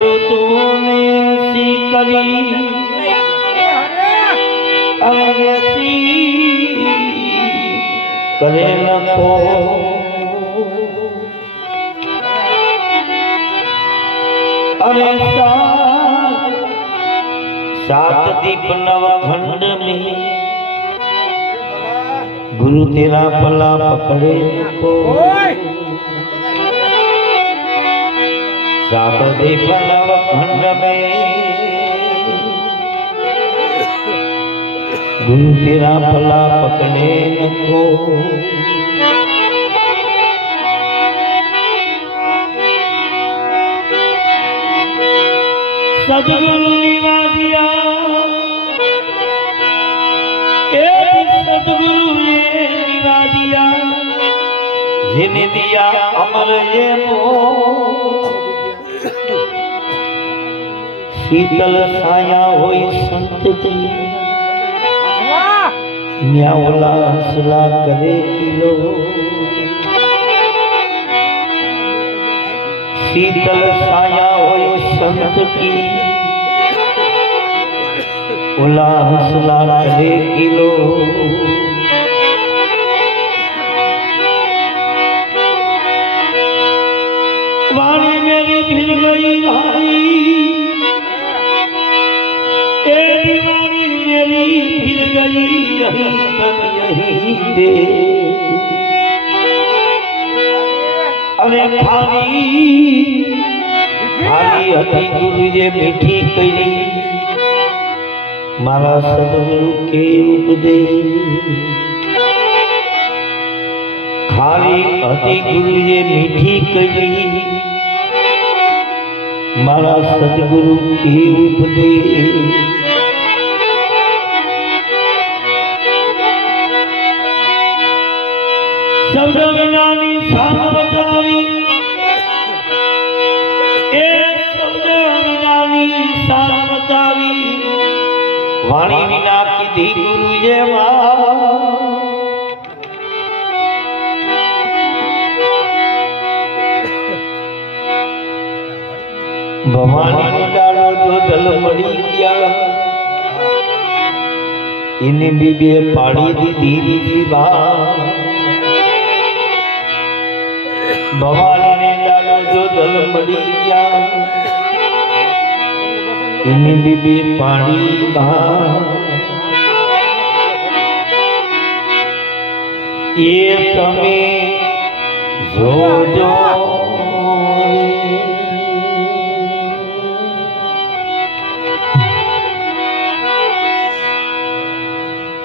तूने सी करी अनसी करे न को अरे सात दीप नव खंड में गुरु तेरा पला पकड़े को सात दीप नव खंड में गुरु तेरा पला पकड़े को सदगुरु निवाजिया सदगुरु ने निवाजिया जिने दिया अमर ये मोह शीतल छाया होई संत की न्यावला हसला करे किलो शीतल छाया होई संत की उला हसला करे किलो वाणी मेरी भिड़ गई भाई दीवानी मेरी भिड़ गई यही तक यही दे अरे खाली खाली हती गुरु जे मीठी करी मारा सदगुरु के उपदेश खाली हती गुरु जे मीठी करी मारा सदगुरु के उपदेश शब्द विनानी शान बतावी शब्द विनानी शान बतावी वाणी विना की गुरु जे भवानी ने डालो जो जल मड़ी किया इन्हें बीबी पाड़ी दी धीरी दी भवानी ने डालो जो जल मड़ी किया इन्हें बीबी पाड़ी ये तमें जो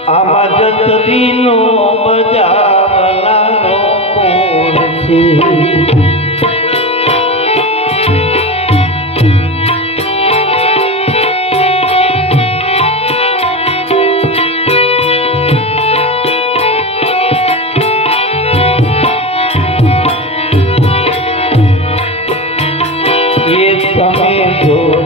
आमजत दीनो बजावला कोण से ये समय जो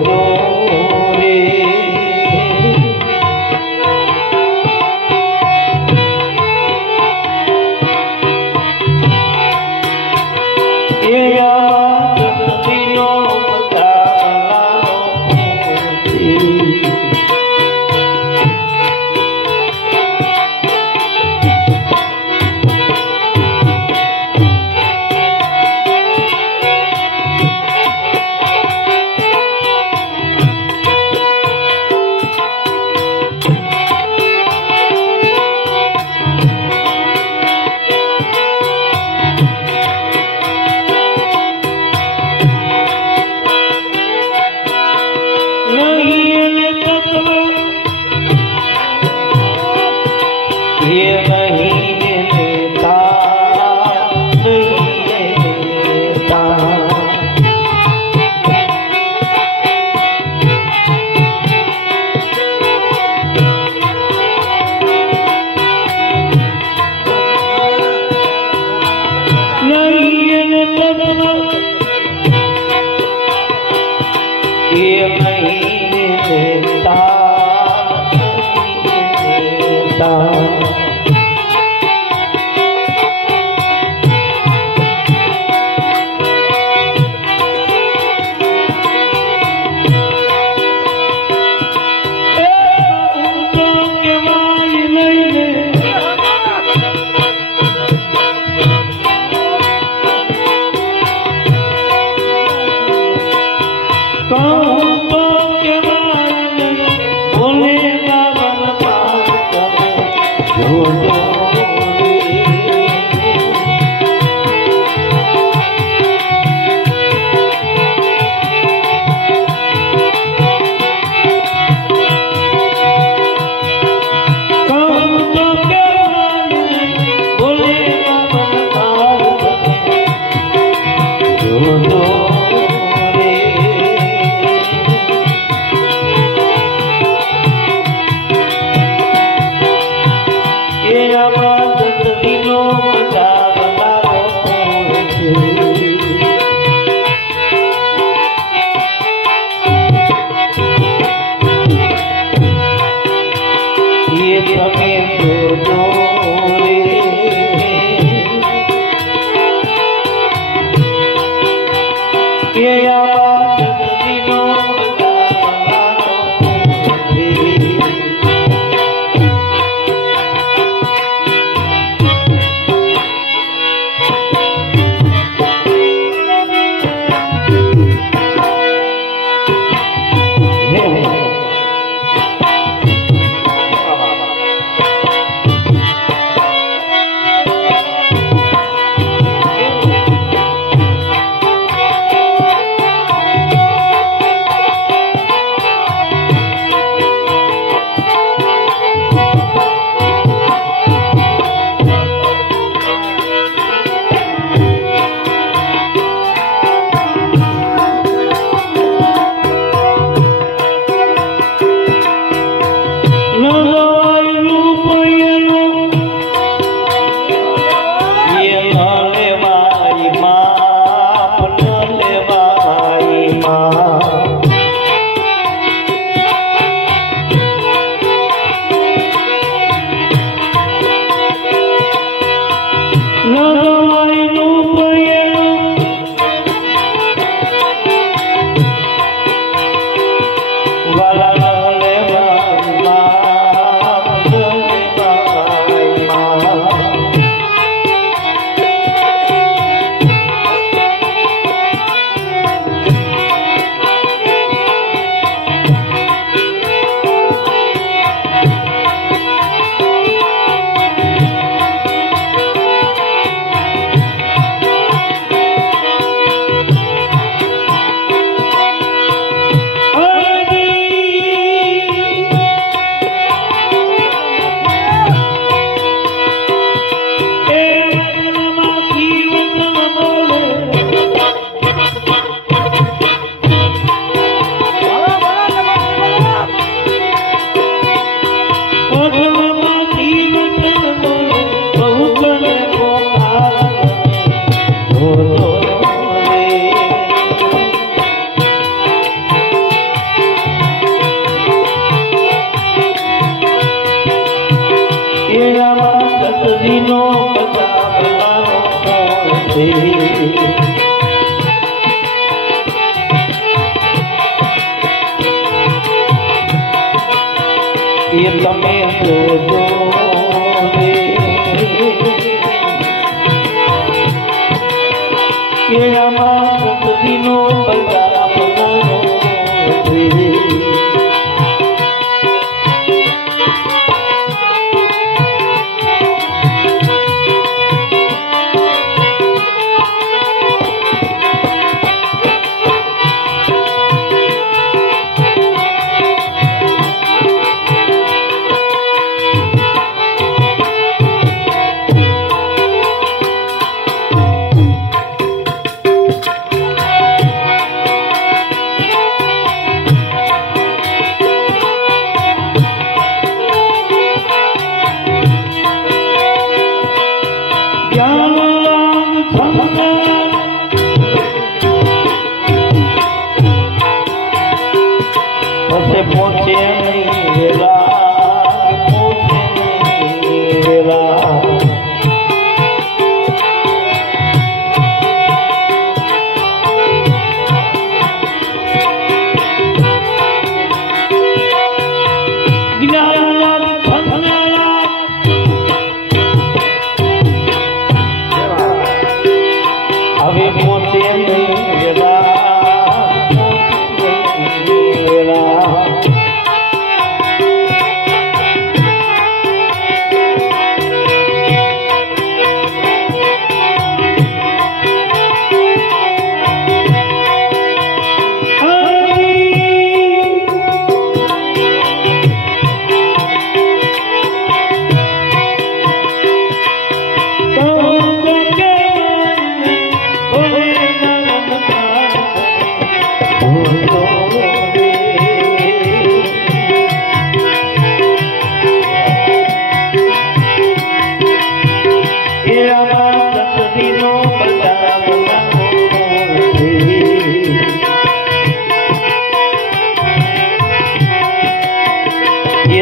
હવે પોતે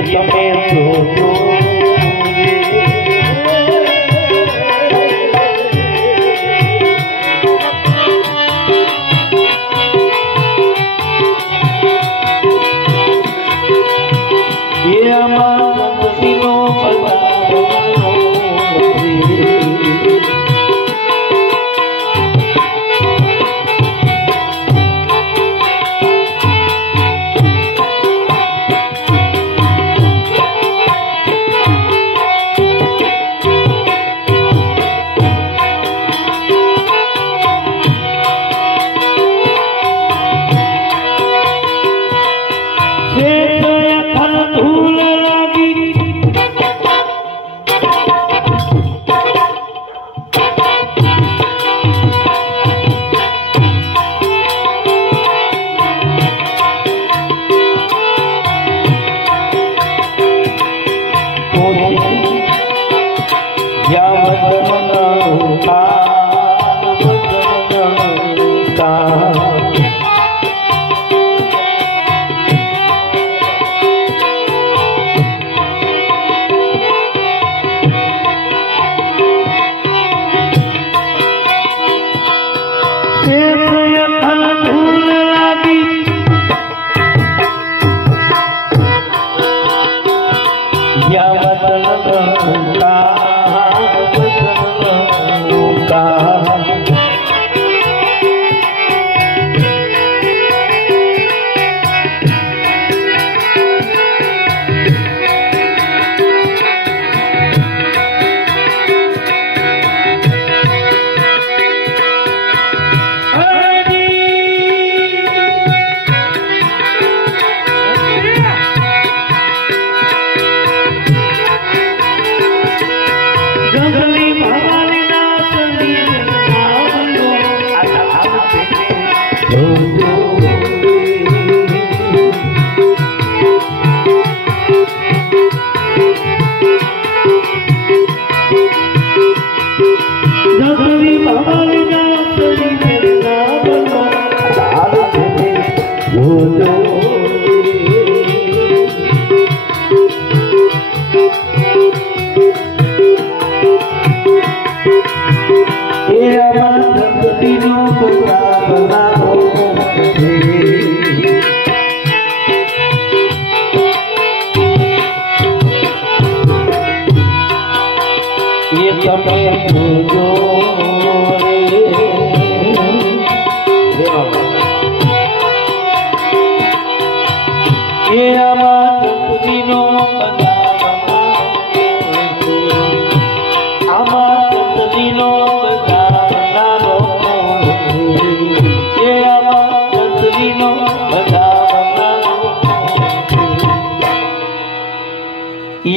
તમે જોજો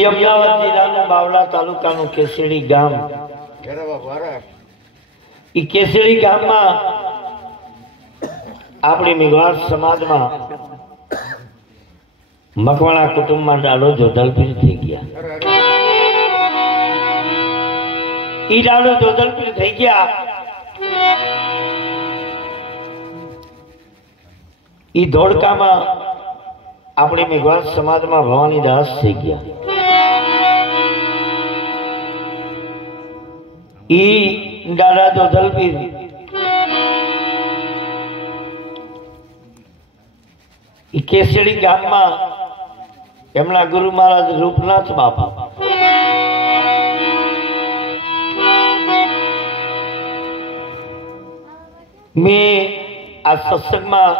અમદાવાદ જિલ્લાના બાવળા તાલુકાનું કેસડી ગામ ઈ કેસડી ગામમાં આપણી મેઘવાળ સમાજમાં મકવાણા કુટુંબમાં ડાળો જોધલપીર થઈ ગયા. ઈ ડાળો જોધલપીર થઈ ગયા. ઈ ધોળકામાં આપણી મેઘવાળ સમાજમાં ભવાની દાસ થઈ ગયા. ઈ દાદા જોધલપીર ઈ કેસડી ગામમાં એમના ગુરુ મહારાજ રૂપનાથ બાપા મેં આ સત્સંગમાં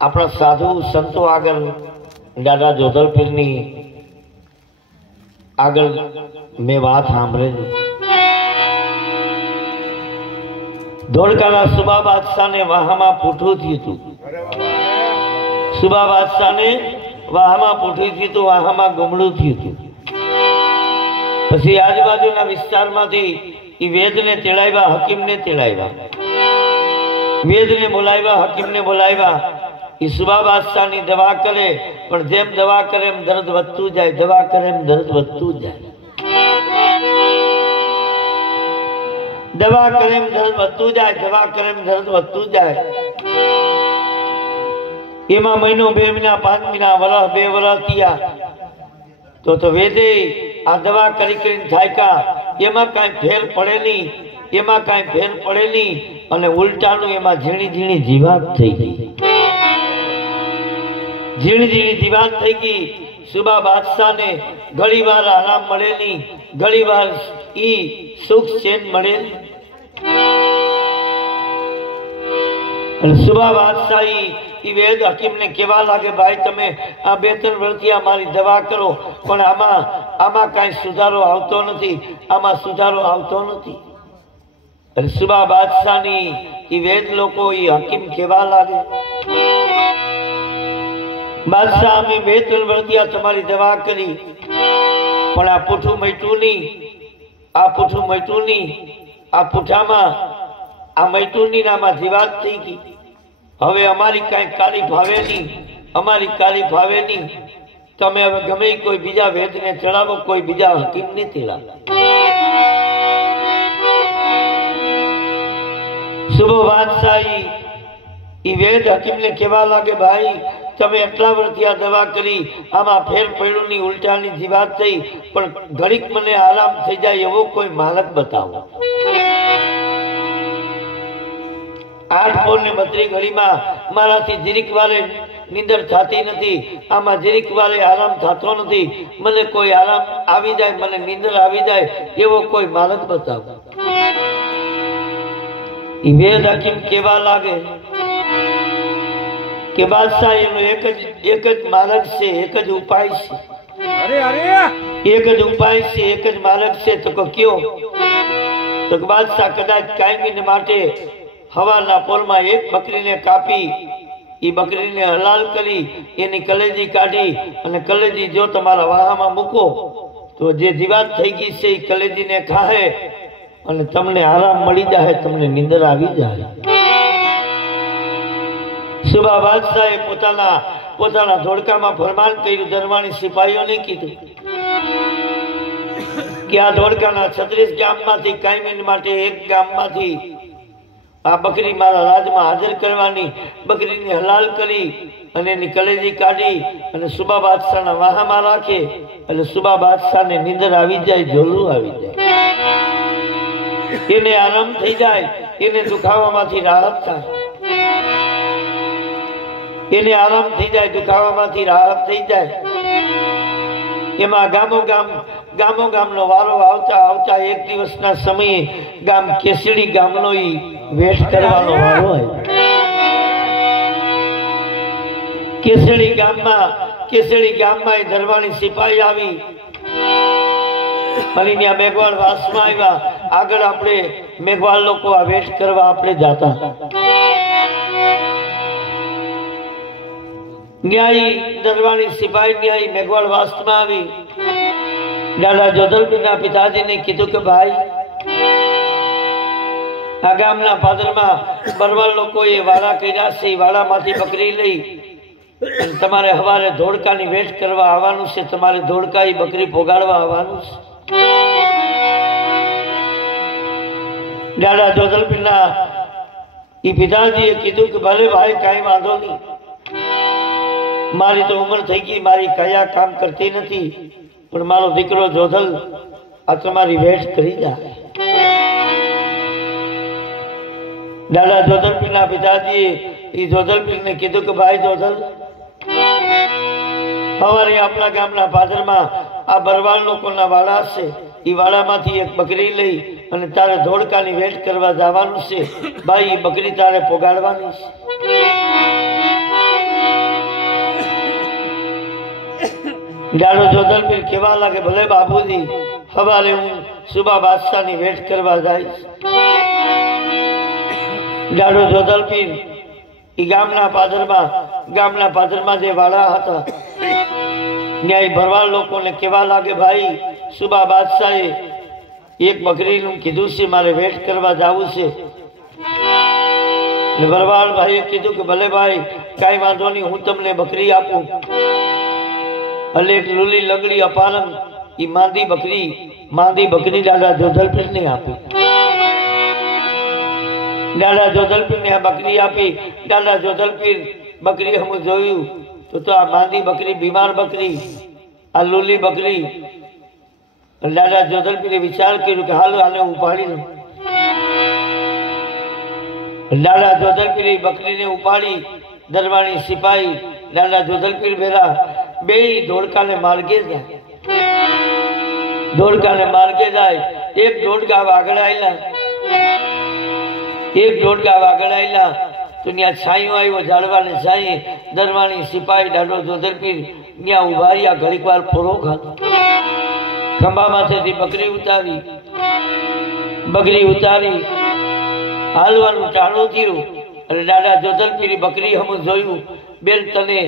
આપણા સાધુ સંતો આગળ દાદા જોધલપીરની આગળ મેં વાત સાંભળેલી. ધોળકાના સુબા બાદશાહને વાહમાં પૂઠું થયું હતું. સુબા બાદશાહને વાહમાં પૂઠું થયું હતું, વાહમાં ગુમડું થયું હતું. પછી આજુબાજુના વિસ્તારમાંથી એ વેદને તેડાવ્યા, હકીમને તેડાવ્યા. વેદને બોલાવ્યા, હકીમને બોલાવ્યા. એ સુબા બાદશાહની દવા કરે, પણ જેમ દવા કરે એમ દર્દ વધતું જાય, દવા કરે એમ દર્દ વધતું જાય. દવા કરે એમ દર્દ વધતું જાય, દવા કરે એમ દર્દ વધતું જાય. એમાં મહિનો, 2 મહિના, 5 મહિના, વરસ, 2 વરસ થયા. તો વેદે આ દવા કરી કરીને થાયકા, એમાં કાંઈ ફેર પડે નહીં, એમાં કાંઈ ફેર પડે નહીં, અને ઉલટાનું એમાં ઝીણી ઝીણી જીવાત થઈ ગઈ, ઝીણી ઝીણી જીવાત થઈ ગઈ. સુબા બાદશાહને ઘણી વાર આરામ મળે નહીં, ઘણી વાર ઈ સુખ ચેન મળે. સુબા બાદશાહ ઈ વેદ હકીમને કેવા લાગે, ભાઈ તમે આ 2-3 વર્ષથી મારી દવા કરો, પણ આમાં કાંઈ સુધારો આવતો નથી, આમાં સુધારો આવતો નથી. સુબા બાદશાહની ઈ વેદ લોકો ઈ હકીમ કેવા લાગે, બાદશાહ અમે 2-3 વર્ષથી તમારી દવા કરી, પણ આ પૂઠું મટ્યું નહીં, આ પૂઠું મટ્યું નહીં, આ પૂઠામાં આ મટ્યું નહીં, આમાં જીવાત થઈ ગઈ. હવે અમારી કાંઈ કાળી ભાવે નહીં, અમારી કાળી ભાવે નહીં. તમે હવે ગમે કોઈ બીજા વેદને ચડાવો, કોઈ બીજા હકીમને તેડાવો. સુબો બાદશાહી ઈ વેદ હકીમને કેવા લાગે, ભાઈ તમે એટલા વર્ષથી આ દવા કરી, આમાં ફેર પડ્યું નહીં, ઉલટાની જીવાત થઈ, પણ ઘડીક મને આરામ થઈ જાય એવો કોઈ માલક બતાવો. 8 પોર ને 32 ઘડીમાં મારાથી જીરીક વારે નીંદર થતી નથી, આમાં જીરીક વારે આરામ થતો નથી, મને કોઈ આરામ આવી જાય, મને નીંદર આવી જાય એવો કોઈ માલક બતાવો. ઈ વેદ હકીમ કેવા લાગે કે બાદશાહ એનો એક જ માલક છે, એક જ ઉપાય છે, એક જ ઉપાય છે, એક જ માલક છે. તો કયો? તો બાદશાહ કદાચ કાયમી માટે હવાના પોરમાં એક બકરીને કાપી, એ બકરીને હલાલ કરી, એની કલેજી કાઢી, અને કલેજી જો તમારા વાહામાં મૂકો તો જે જીવાત થઈ ગઈ છે એ કલેજીને ખાહે, અને તમને આરામ મળી જાય, તમને નીંદર આવી જાય. સુબા બાદશાહે પોતાના ધોળકામાં ફરમાન કર્યું, દરબારી સિપાહીઓને કીધું કે આ ધોળકાના 36 ગામમાંથી કાયમી માટે એક ગામમાંથી આ બકરી મારા રાજમાં હાજર કરવાની. બકરીને હલાલ કરી અને એની કલેજી કાઢી અને સુબા બાદશાહના વાહામાં રાખે, એટલે સુબા બાદશાહને નીંદર આવી જાય, જોલું આવી જાય, એને આરામ થઈ જાય, એને દુખાવામાંથી રાહત થાય, એને આરામ થઈ જાય, દુખાવામાંથી રાહત થઈ જાય. એમાં ગામો ગામનો વારો આવતા એક દિવસના સમયે ગામ કેસડી ગામનો વેઠ કરવાનો વારો આવ્યો. કેસડી ગામમાં દરબારી સિપાહી આવી અને ત્યાં મેઘવાળ વાસમાં આવ્યા. આગળ આપણે મેઘવાળ લોકો આ વેઠ કરવા આપણે જાતા. ન્યાયી દરબારી સિપાહી ન્યાયી મેઘવાળ વાસમાં આવી દાદા જોધલપીરના પિતાજીને કીધું કે ભાઈ આ ગામના પાદરમાં બરવાળ લોકોએ વાડા કર્યા છે, વાડામાંથી બકરી લઈ અને તમારે હવારે ધોળકાની વેઠ કરવા આવવાનું છે, તમારે ધોળકા બકરી પોગાડવા આવવાનું છે. દાદા જોધલપીરના પિતાજીએ કીધું કે ભલે ભાઈ કાંઈ વાંધો નહીં, મારી તો ઉંમર થઈ ગઈ, મારી કયા કામ કરતી નથી, પણ મારો દીકરો જોધલ આ તમારી વેઠ કરી જાય. દાદા જોધલપીરના પિતાજીએ જોધલપીરને કીધું કે ભાઈ જોધલ, સવારે આપણા ગામના પાદરમાં આ બરવાળ લોકોના વાડા છે, એ વાડામાંથી એક બકરી લઈ અને તારે ધોળકાની વેઠ કરવા જવાનું છે. ભાઈ એ બકરી તારે પોગાડવાની છે. દાદો જોધલપીર કેવા લાગે, ભલે બાબુજી સવારે હું સુબા બાદશાહની વેઠ કરવા જઈશ. દાદો જોધલપીર ગામના પાદરમાં જે વાડા હતા ન્યાય ભરવાડ લોકોને કેવા લાગે, ભાઈ સુબા બાદશાહે એક બકરીનું કીધું છે, મારે વેઠ કરવા જવું છે. ભરવાડ ભાઈએ કીધું કે ભલે ભાઈ કાંઈ વાંધો નહીં, હું તમને બકરી આપું. એટલે એક લૂલી લંગડી અપારંગ એ માંદી બકરી દાદા જોધલપીરને આપી. દાદા જોધલપીરને આ બકરી આપી. દાદા જોધલપીર બકરી હમ જોયું તો આ માંદી બકરી, બીમાર બકરી, આ લુલી બકરી દાદા જોધલપીરે વિચાર કર્યો કે હાલો આને ઉપાડી લો. દાદા જોધલપીરે બકરીને ઉપાડી દરબારી સિપાહી દાદા જોધલપીર ભેરા બે ધોળકાને માર્ગે જાય. ધોળકાને માર્ગે જાય. એક દોઢ ગાવ આગળ આવેલા તો ત્યાં છાંયો આવ્યો, ઝાડવાને છાંયે દરબારી સિપાહી દાદો જોધલપીર ત્યાં ઉભા રહ્યા. ઘડીક વાર ફોરો ખાધો. ખંભા માથેથી બકરી ઉતારી હાલવાનું ટાણું થયું. અને દાદા જોધલપીરી બકરી હમ જોયું, બેન તને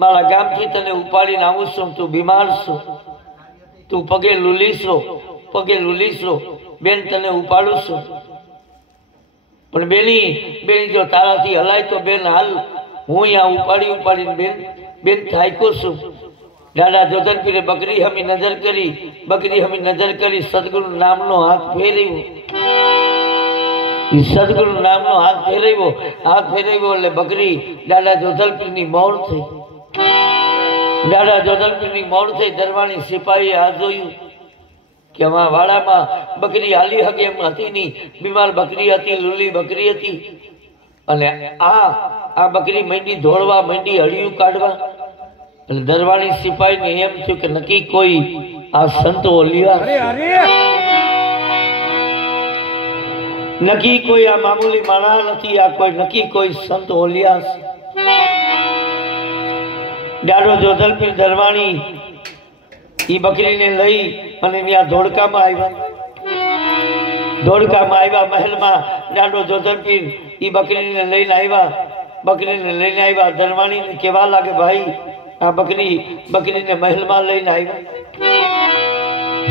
મારા ગામથી તને ઉપાડીને આવું છું, તું બીમાર છો, તું પગે લુલીશો, બેન તને ઉપાડું છું. પણ બેની જો તારાથી હલાય તો બેન હાલ, હું અહીંયા ઉપાડીને બેન થાક્યો છું. દાદા જોધલપીરે બકરી હમી નજર કરી સદગુરુ નામનો હાથ ફેરવ્યો. સદગુરુ નામનો હાથ ફેરવ્યો એટલે બકરી દાદા જોધલપીરની મોર થઈ. દરબારી સિપાહીએ આ જોયું કે આમાં વાડામાં બકરી હાલી હગે એમ હતી નહીં. બીમાર બકરી હતી, લુલી બકરી હતી. અને આ બકરી માંડી દોડવા, માંડી હળિયું કાઢવા. એટલે દરબારી સિપાહીને એમ થયું કે નક્કી કોઈ આ સંત ઓલિયા, નક્કી કોઈ આ મામૂલી માણસ નથી, આ નક્કી કોઈ સંત ઓલિયા. દાદો જોધલપીર દરબારી ઈ બકરીને લઈ અને ત્યાં ધોળકામાં આવ્યા. મહેલમાં દાદો જોધલપીર ઈ બકરીને લઈને આવ્યા. દરબારીને કેવા લાગે, ભાઈ આ બકરીને મહેલમાં લઈને આવ્યા.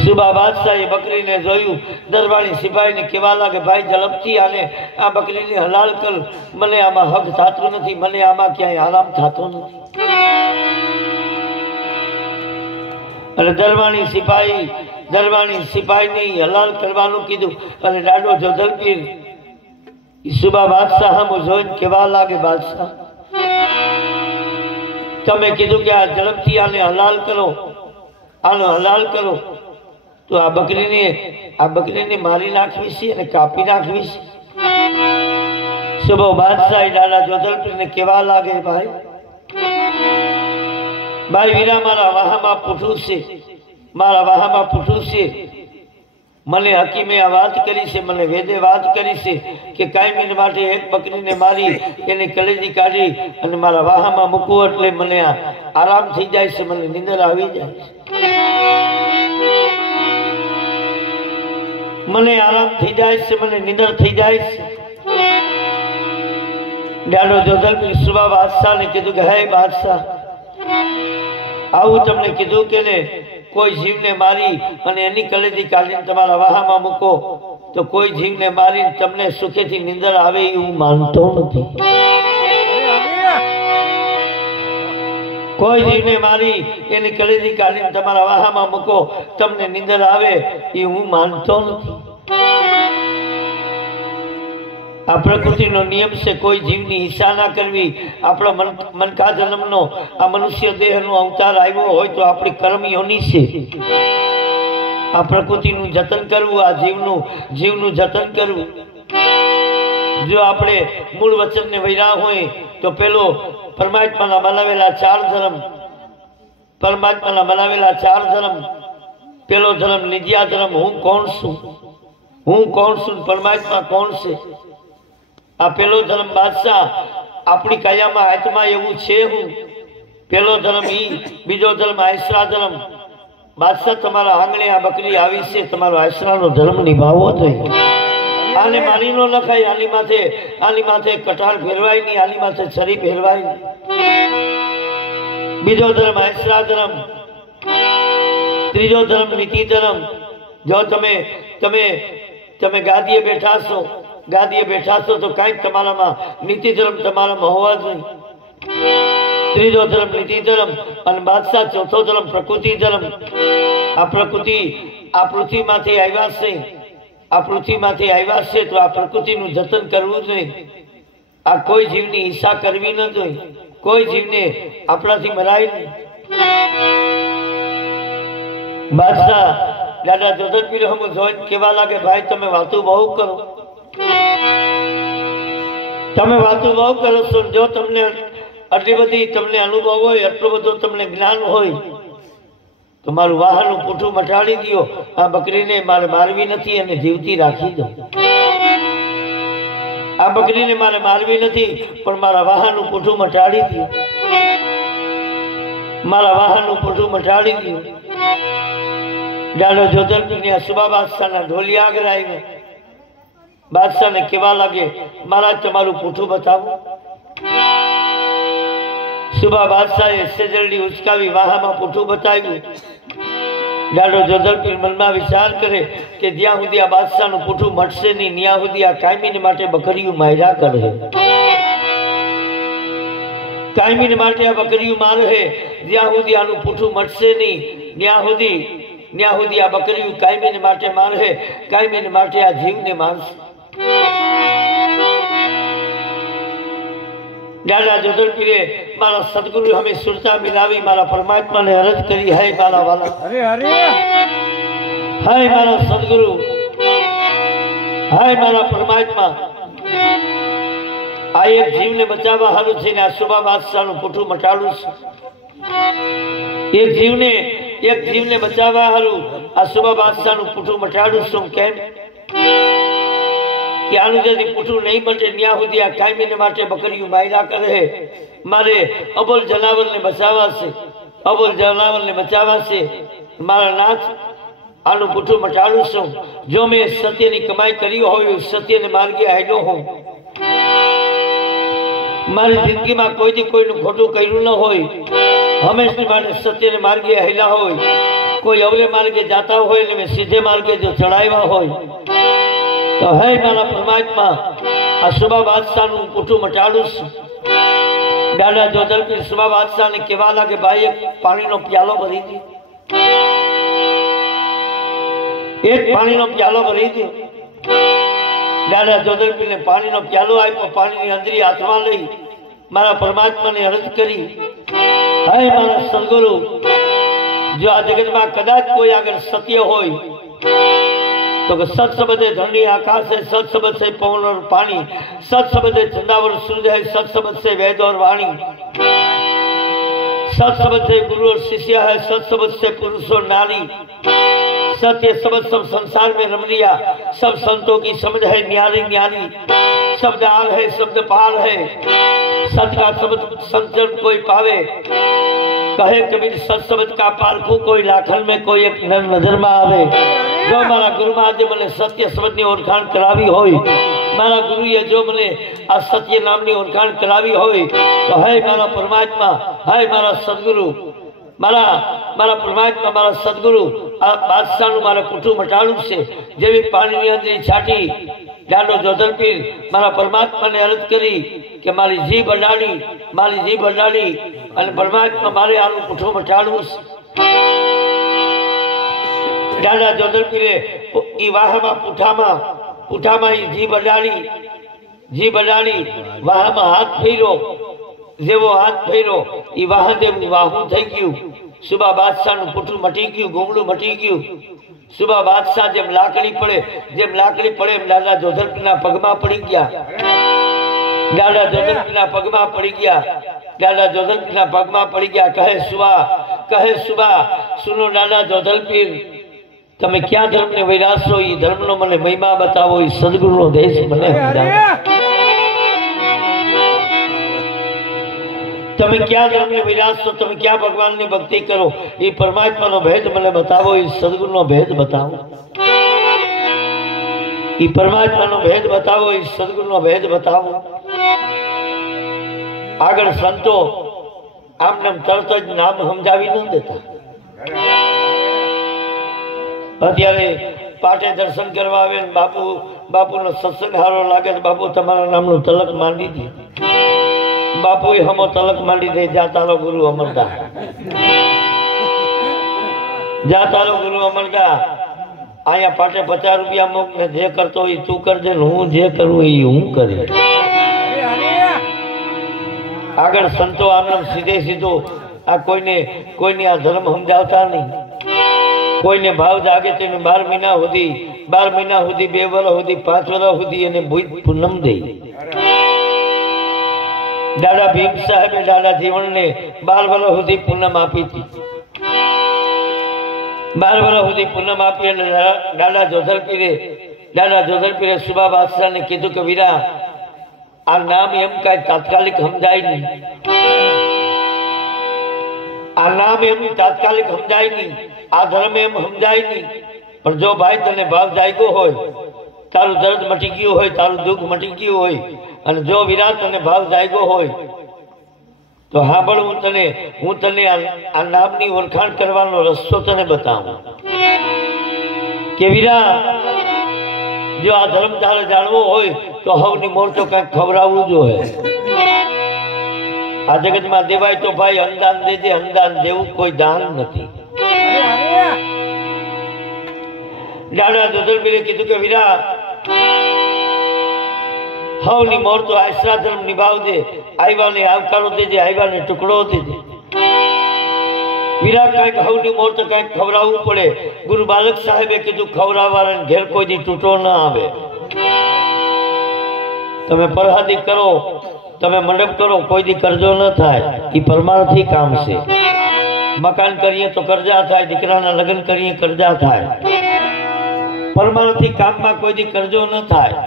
સુબા બાદશાહે બકરીને જોયું. દરબારી સિપાહીને કેવા લાગે, ભાઈ ઝડપથી આને આ બકરીને હલાલ કર, મને આમાં હક થતું નથી, મને આમાં ક્યાંય આરામ થતો નથી. અને દરબારી સિપાહીને હલાલ કરવાનું કીધું. અને દાદો જોધલપીર સુબા બાદશાહ હમ જોઈને કેવા લાગે, બાદશાહ તમે કીધું કે આ ઝડપથી આને હલાલ કરો, તો આ બકરીને મારી નાખવી છે અને કાપી નાખવી છે. સુબા બાદશાહ દાદા જોધલપીરને કેવા લાગે, ભાઈ વીરા મારા વાહામાં પૂઠું છે. મને હકીમે આ વાત કરી છે, મને વેદે વાત કરી છે કે કાયમી માટે એક બકરીને મારી એની કલેજી કાઢી અને મારા વાહામાં મૂકવું એટલે મને આરામ થઈ જાય છે, મને નીંદર આવી જાય છે, મને આરામ થઈ જાય છે, મને નીંદર થઈ જાય છે. દાદો જોધલપીર સુબા બાદશાહને કીધું કે હે બાદશાહ, આવું તમને કીધું કે ને કોઈ જીવને મારી અને એની કલેજી કાઢીને તમારા વાહામાં મૂકો તો કોઈ જીવને મારીને તમને સુખેથી નીંદર આવે એ હું માનતો નથી. કોઈ જીવને મારી એની કલેજી કાઢીને તમારા વાહામાં મૂકો તમને નીંદર આવે એ હું માનતો નથી. આ પ્રકૃતિનો નિયમ છે, કોઈ જીવની હિંસા ના કરવી. આપણા મનકા જન્મનો આ મનુષ્ય દેહનો અવતાર આવ્યો હોય તો આપણી કર્મ યોની છે. આ પ્રકૃતિનું જતન કરવું, આ જીવનું જતન કરવું. જો આપણે મૂળ વચનને વૈરા હોય તો પેલો પરમાત્માના બનાવેલા ચાર ધર્મ, પેલો ધર્મ નિજ્યા ધર્મ, હું કોણ છું, પરમાત્મા કોણ છે. આ પેલો ધર્મ બાદશાહ આપણી કાયામાં હાથમાં એવું છે હું, પેલો ધર્મ ઈ, બીજો ધર્મ આશરા ધર્મ. બાદશાહ તમારા આંગણે આ બકરી આવી છે, તમારો આશરાનો ધર્મ નિભાવવો જોઈએ. આને મારી નો નખાય, આની માથે કટાર ફેરવાય નહીં, આની માથે છરી ફેરવાય નહીં. બીજો ધર્મ આશરા ધર્મ, ત્રીજો ધર્મ નીતિ ધર્મ. જો તમે ગાદીએ બેઠા છો તો કઈક તમારામાં નીતિ ધર્મ તમારામાં હોવા જોઈએ. ત્રીજો ધર્મ નીતિ ધર્મ અને બાદશાહ ચોથો ધર્મ પ્રકૃતિ ધર્મ. આ પૃથ્વીમાંથી આવ્યા છે તો આ પ્રકૃતિનું જતન કરવું જોઈએ. આ કોઈ જીવની હિંસા કરવી ન જોઈએ, કોઈ જીવને આપણાથી મરાય નહીં. બાદશાહ દાદા જોધતપીર હમ જોઈને કેવા લાગે, ભાઈ તમે વાતું બહુ કરો, તમે વાતું બહુ કરો છો. જો તમને આટલી બધી તમને અનુભવ હોય, આટલો બધો તમને જ્ઞાન હોય તો મારું વાહનનું પૂઠું મટાડી દો. આ બકરીને મારે મારવી નથી અને જીવતી રાખી દો. આ બકરીને મારે મારવી નથી પણ મારા વાહનનું પૂઠું મટાડી દો. મારા વાહનનું પૂઠું મટાડી દો. દાદો જોધતપીર સુબા બાદશાહના ઢોલિયા આગળ આવ્યા. બાદશાહને કેવા લાગે, મહારાજ તમારું પૂઠું બતાવો. સુબા બાદશાહે સેજલડી ઉચકાવી વાહામાં પૂઠું બતાવ્યું. દાદો જોધતપીર મનમાં વિચાર કરે કે જ્યાં સુધી આ બાદશાહનું પૂઠું મટશે નહીં ત્યાં સુધી આ કાયમીને માટે બકરીઓ માર્યા કરે. કાયમીને માટે આ બકરીઓ મારે, જ્યાં સુધી આનું પૂઠું મટશે નહીં ત્યાં સુધી આ બકરીઓ કાયમીને માટે મારે, કાયમીને માટે આ જીવને મારશે. દાદા જોધતપીરે મારા સદગુરુ હમે સુરતા મિલાવી મારા પરમાત્માને અરજ કરી, હે મારા વાલા, હે મારા સદગુરુ, હે મારા પરમાત્મા, આ એક જીવને બચાવવા હારું છે ને આ સુબા બાદશાહનું પૂઠું મટાડું છે. એક જીવને બચાવવા હારું આ સુબા બાદશાહનું પૂઠું મટાડું છું. કેમ કે આનું જેથી પૂઠું નહીં મટે ત્યાં સુધી આ કાયમીને માટે બકરીઓ માર્યા કરે. મારે અબોલ જનાવરને બચાવવા છે, અબોલ જનાવરને બચાવવા છે. મારા નાથ આનું પૂઠું મટાડું છું. જો મેં સત્યની કમાઈ કરી હોય, સત્યને માર્ગે હાલ્યો હોઉં, મારી જિંદગીમાં કોઈથી કોઈનું ખોટું કર્યું ન હોય, હંમેશા માટે સત્યને માર્ગે હાલ્યા હોય, કોઈ અવરે માર્ગે જાતા હોય ને મેં સીધે માર્ગે જો ચડાવ્યા હોય તો હે મારા પરમાત્મા આ સુબા બાદશાહનું પૂઠું મટાડું છું. દાદા જોધતપીર સુબા બાદશાહને કેવા લાગે, ભાઈ એક પાણીનો પ્યાલો ભરી દે, એક પાણીનો પ્યાલો ભરી દે. દાદા જોધતપીરને પાણીનો પ્યાલો આપ્યો. પાણીની અંદરી હાથમાં લઈ મારા પરમાત્માને અરજ કરી, હે મારા સદગુરુ, જો આ જગતમાં કદાચ કોઈ આગળ સત્ય હોય તો કે સત શબ્દે ધરણી આકાશ है, सत शब्द से पवन और पानी, सत शब्द है चंदावर सूरज है, सत शब्द से वेद और वाणी, सत शब्द से गुरु और शिष्य है, सत शब्द से पुरुष और नारी, सत्य शब्द सब संसार में रम लिया, सब संतों की समझ है न्यारी न्यारी, शब्द आल है शब्द पार है, सत का शब्द संचरण कोई पावे, कहे कबीर सत शब्द का पारखू कोई लाखन में कोई एक नजर में आवे. जो मारा गुरु महाराजे મને સત્ય શબ્દની ઓળખાણ કરાવી હોય, મારા ગુરુએ જો મને આ સત્ય નામની ઓળખાણ કરાવી હોય તો હે મારા પરમાત્મા, હે મારા સદગુરુ, મારા પરમાત્મા, મારા સદગુરુ, આ બાદશાહનું મારે પૂઠું મટાડવું છે. જેવી પાણીની અંદર છાટી દાદો જોધતપીર મારા પરમાત્માને અરજ કરી કે મારી જીભ અડાડી અને પરમાત્મા મારે આનું પૂઠું મટાડવું છે. દાદા જોધતપીરે ઈ વાહમાં પૂઠામાં ઈ જીભ અડાડી વાહમાં હાથ ફેર્યો. જેવો હાથ ફેર્યો ઈ વાહન જેવું વાહું થઈ ગયું. સુબા બાદશાહનું પૂઠું મટી ગયું, ગુમડું મટી ગયું. સુબા બાદશાહ જેમ લાકડી પડે એમ દાદા જોધતપીરના પગમાં પડી ગયા. દાદા જોધતપીરના પગમાં પડી ગયા. કહે સુબા સુનો દાદા જોધતપીર, તમે ક્યાં ધર્મને વૈરાશો, એ ધર્મનો મને મહિમા બતાવો, એ સદગુરુનો દેશ મને સમજાવો. તમે ક્યાં ધર્મને વૈરાશો, તમે ક્યાં ભગવાનની ભક્તિ કરો, એ પરમાત્માનો ભેદ મને બતાવો, એ સદગુરુનો ભેદ બતાવો. એ પરમાત્માનો ભેદ બતાવો, એ સદગુરુનો ભેદ બતાવો. આગળ સંતો આમ નામ તરત જ નામ સમજાવી ન દેતા. અત્યારે પાટે દર્શન કરવા આવે ને બાપુનો સત્સંગ હારો લાગે તો બાપુ તમારા નામનું તલક માંડી દે. બાપુ હમો તલક માંડી દે, જા તારો ગુરુ અમરદા, જા તારો ગુરુ અમરદા. અહીંયા પાટે 50 રૂપિયા મૂક ને જે કરતો હોય તું કરજે, હું જે કરું એ હું કરી. આગળ સંતો આમ સીધે સીધો આ કોઈને આ ધર્મ સમજાવતા નહીં. કોઈને ભાવ જાગે તેને 12 મહિના સુધી 2 વર્ષ સુધી 5 વર્ષ સુધી એને ભૂત પૂનમ દે દાદા ભીમ સાહેબે દાદા જીવનને 12 વર્ષ સુધી પૂનમ આપી હતી 12 વર્ષ સુધી પૂનમ આપી અને દાદા જોધર પીરે સુબા બાદશાહને કીધું કે વીરા આ નામ એમ કાંઈ તાત્કાલિક સમજાય નહીં આ નામ એમ તાત્કાલિક સમજાય નહીં આ ધર્મ એમ સમજાય નહીં પણ જો ભાઈ તને ભાવ જાગ્યો હોય તારું દર્દ મટી ગયું હોય તારું દુઃખ મટી ગયું હોય અને જો વીરા તને ભાવ જાગ્યો હોય તો હાંભળ હું તને આ નામની ઓળખાણ કરવાનો રસ્તો તને બતાવું કે વીરા જો આ ધર્મ તારે જાણવો હોય તો હવની મોર તો કંઈક ખવડાવવું જોઈએ આ જગતમાં દેવાય તો ભાઈ અનુદાન દેજે અનુદાન દેવું કોઈ દાન નથી દાદા જોધરપીરે કીધું કે વીરા હવની મોર તો આશરા ધર્મ નિભાવજે આવ્યાને આવકારો દેજે આવ્યાને ટુકડો દેજે વીરા કાંઈક હવની મોર તો કાંઈક ખવડાવવું પડે ગુરુ બાલક સાહેબે કીધું ખવડાવવાને ઘેર કોઈ દી તૂટો ન આવે તમે પરહાદી કરો તમે મંડપ કરો કોઈ દી કરજો ન થાય એ પરમાર્થી કામ છે મકાન કરીએ તો કરજા થાય દીકરાના લગ્ન કરીએ કરજા થાય પરમાર્થી કામમાં કોઈ દી કરજો ન થાય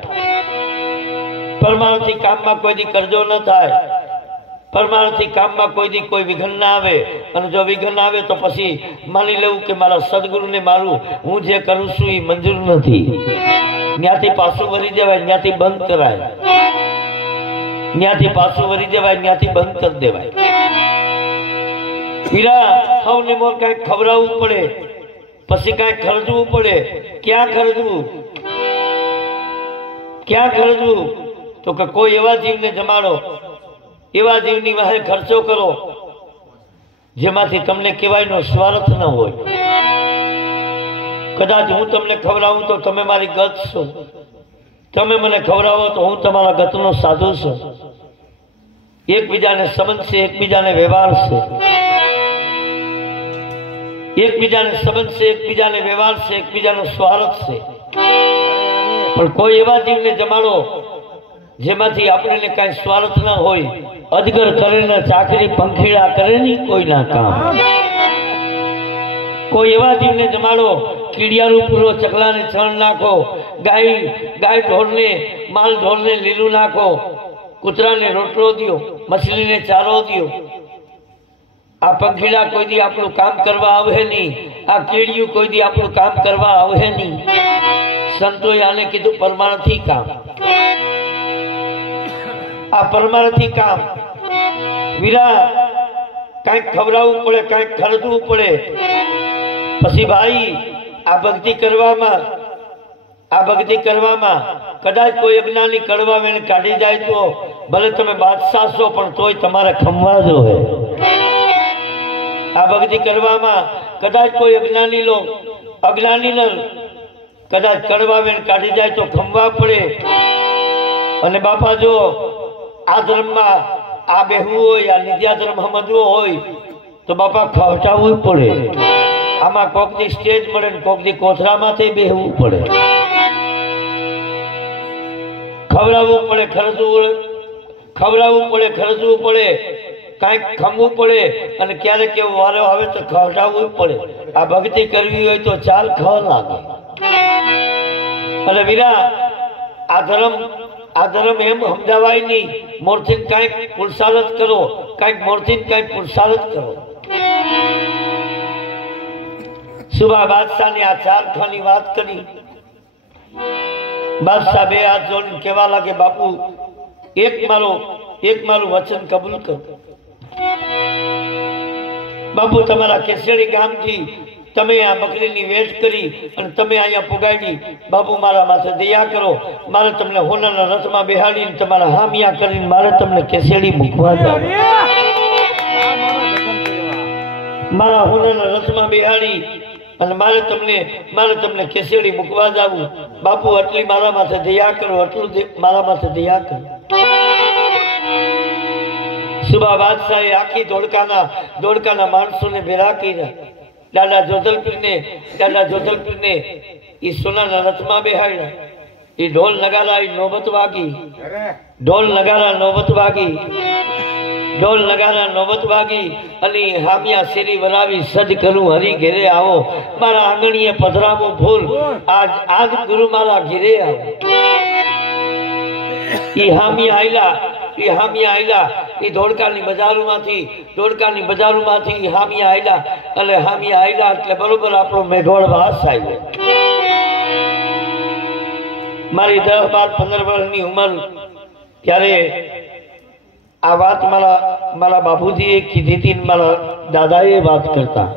પરમાર્થી કામમાં કોઈ દી કરજો ન થાય પરમાર્થી કામમાં કોઈ દી કોઈ વિઘ્ન ના આવે અને જો વિઘ્ન આવે તો પછી માની લેવું કે મારા સદગુરુને મારું હું જે કરું છું એ મંજૂર નથી ત્યાંથી પાછું વળી જવાય ત્યાંથી બંધ કરાય ત્યાંથી પાછું વળી જવાય ત્યાંથી બંધ કરી દેવાય વીરા હવને મોર કાંઈક ખવડાવવું પડે પછી કાંઈક ખર્ચવું પડે ક્યાં ખર્ચવું તો કે કોઈ એવા જીવને જમાડો એવા જીવની વાહે ખર્ચો કરો જેમાંથી તમને કહેવાયનો સ્વાર્થ ન હોય કદાચ હું તમને ખવડાવું તો તમે મારી ગત છો તમે મને ખવડાવો તો હું તમારા ગતનો સાધુ છું એકબીજાને સંબંધ છે એકબીજાને વ્યવહાર છે એકબીજાને સંબંધ છે એકબીજાને વ્યવહાર છે એકબીજાનો સ્વાર્થ છે પણ કોઈ એવા જીવને જમાડો જેમાંથી આપણને કાંઈ સ્વાર્થ ના હોય અજગર કરે ને ચાકરી પંખીડા કરે નહીં કોઈના કામ કોઈ એવા જીવને જમાડો કીડિયારું પૂરો ચકલાને છણ નાખો ગાય ઢોરને માલ ઢોરને લીલું નાખો કૂતરાને રોટલો દો મછલીને ચારો દો આ પંખીડા કોઈ દી આપણું કામ કરવા આવે નહીં આ કીડિયું કોઈ દી આપણું કામ કરવા આવે નહીં સંતોએ આને કીધું પરમાર્થી કામ આ પરમાર્થી કામ વીરા કાંઈક ખવડાવવું પડે કાંઈક ખર્ચવું પડે પછી ભાઈ આ ભક્તિ કરવામાં કદાચ કોઈ અજ્ઞાની કડવા વેણ કાઢી જાય તો ભલે તમે બાદશાહ છો પણ તોય તમારે ખમવા જોઈએ આ ભક્તિ કરવામાં કદાચ કોઈ અજ્ઞાની કદાચ કડવા વેણ કાઢી જાય તો ખમવા પડે અને બાપા જો આ ધર્મમાં આ બેહવું હોય આ નિત્યા ધર્મ સમજવો હોય તો બાપા ખવટાવવું પડે આમાં કોકની સ્ટેજ મળે ને કોકની કોથરામાંથી બેહવું પડે ખવડાવવું પડે ખર્ચવું પડે કાંઈક ખમવું પડે અને ક્યારેક એવો વારો આવે તો ખવડાવવું પડે આ ભક્તિ કરવી હોય તો ચાલ ખવ લાગે અને વીરા આ ધર્મ એમ સમજાવાય નહીં મોરથી કાંઈક પુરુષાર્થ કરો પુરુષાર્થ કરો સુબા બાદશાહની આ 4 ખાની વાત કરી બાદશાહ 2 હાથ જોડીને કહેવા લાગે બાપુ એક મારું વચન કબૂલ કરો બાપુ તમારા કેસડી ગામથી તમે આ બકરીની વેટ કરી અને તમે અહીંયા પુગાડી બાપુ મારા માથે દયા કરો મારે તમને હોનાના રથમાં બેહાડીને તમારા હામિયા કરીને મારે તમને કેસડી મૂકવા જાવ મારા હોનાના રથમાં બેહાડી અને મારે તમને કેસડી મૂકવા જાવું બાપુ આટલી મારા માથે દયા કરો આટલું મારા માથે દયા કરો સુબા બાદશાહે આખી ધોળકાના માણસોને ભેરા કર્યા દાદા જોધલપીરને ઈ સોનાના રથમાં બેહાડ્યા. ઈ ઢોલ નગારા નોબત વાગી, ઢોલ નગારા નોબત વાગી અને હામિયા શેરી વરાવી સજ કરું હરી ઘેરે આવો, મારા આંગણીએ પધરાવું ફૂલ, આજ ગુરુ મારા ઘેરે આવો. ઈ હામિયા આયલા ઈ ધોળકાની બજારોમાંથી હામિયા આયલા એટલે બરોબર આપણો મેઘોળ વાસ આવ્યો. મારી 10, 12, 15 વર્ષની ઉંમર ત્યારે આ વાત મારા બાપુજીએ કીધી હતી, મારા દાદાએ વાત કરતા.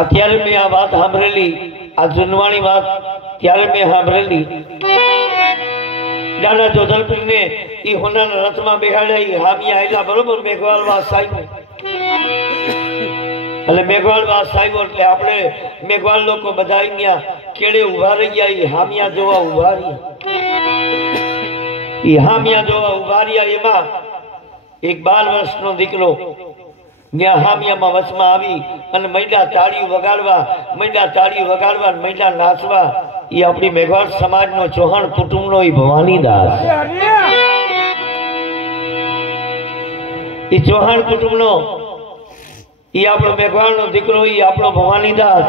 અત્યારે મેં આ વાત સાંભળેલી, આ જૂનવાણી વાત ત્યારે મેં સાંભળેલી. દાદા જોધલપીરને ઈ હોનાના રથમાં બેહાડ્યા, ઈ હામિયા આયલા બરોબર મેઘવાળ વાસ આવ્યો. એટલે મેઘવાળ વાસ આવ્યો એટલે આપણે મેઘવાળ લોકો બધા અહીંયા કેડે ઉભા રહી ગયા. ઈ હામિયા જોવા ઉભા રહ્યા. એમાં એક 12 વર્ષનો દીકરો ત્યાં હામિયામાં વચમાં આવી અને મૈડા તાળીઓ વગાડવા, મૈડા નાચવા. એ આપણી મેઘવાળ સમાજનો ચૌહાણ કુટુંબનો ઈ ભવાનીદાસ, ઈ ચૌહાણ કુટુંબનો ઈ આપણો મેઘવાળનો દીકરો, ઈ આપણો ભવાનીદાસ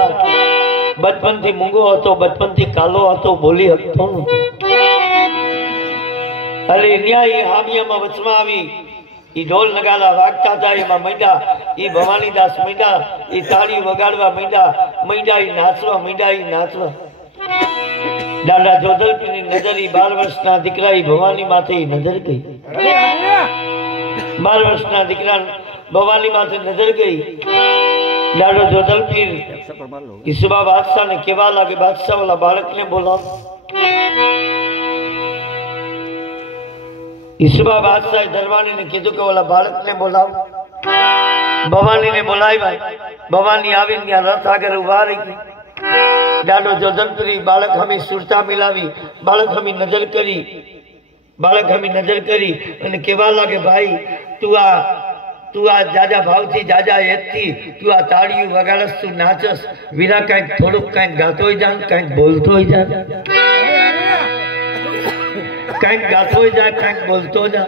બચપનથી મૂંગો હતો, બચપનથી કાલો હતો, બોલી શકતો નતો. અરે ન્યાય હામિયામાં વચમાં આવી, ઈ ઢોલ નગારા વાગતા હતા. એમાં મૈડા ઈ ભવાનીદાસ મૈડા ઈ તાળી વગાડવા મૈડા ઈ નાચવા. દાદા જોધલપીરની નજર ઈ 12 વર્ષના દીકરા ઈ ભવાની માથે નજર ગઈ. 12 વર્ષના દીકરા ભવાની માથે નજર ગઈ. દાદા જોધલપીર ઈસુબા બાદશાહ ને કેવા લાગે, બાદશાહ ઓલા બાળકને બોલાવો. ઈસુબા બાદશાહ દરબારીને કીધું કે ઓલા બાળકને બોલાવો. ભવાનીને બોલાવ્યા. ભવાની આવીને ત્યાં રથ આગળ ઉભા રહી ગઈ. દાદો જોધલપીર બાળક હમી સુરતા મિલાવી, બાળક હમી નજર કરી અને કેવા લાગે, ભાઈ તું આ જાજા ભાવથી, જાજા હેતથી તું આ તાળીઓ વગાડસ, તું નાચસ, વીરા કંઈક થોડુંક કંઈક ગાતોય જા, કંઈક બોલતોય જા, કંઈક બોલતો જા.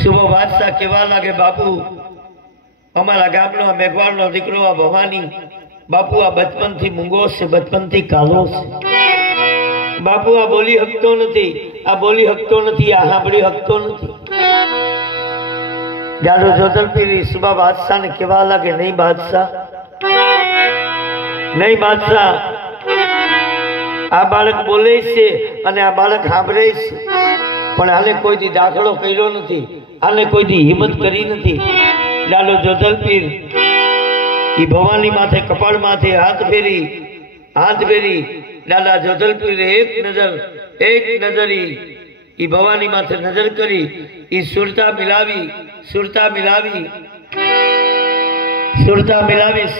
શુભ બાદશાહ કેવા લાગે, બાપુ અમારા ગામનો મેઘવાળનો દીકરો આ ભવાની, બાપુ આ બચપનથી મૂંગો છે, બચપનથી કાલો છે. બાપુ આ બોલી શકતો નથી, આ સાંભળી શકતો નથી. દાદો જોધલપીર સુબા બાદશાહ ને કેવા લાગે, નહીં બાદશાહ, આ બાળક બોલે છે અને આ બાળક સાંભળે છે, પણ આને કોઈ દી દાખલો કર્યો નથી, આને કોઈ દી હિંમત કરી નથી. દાદો જોધલપીર ઈ ભવાની માથે કપાળ માથે હાથ ફેરી દાદા જોધલપીર એક નજર ઈ ભવાની માથે નજર કરી, ઈ સુરતા મિલાવી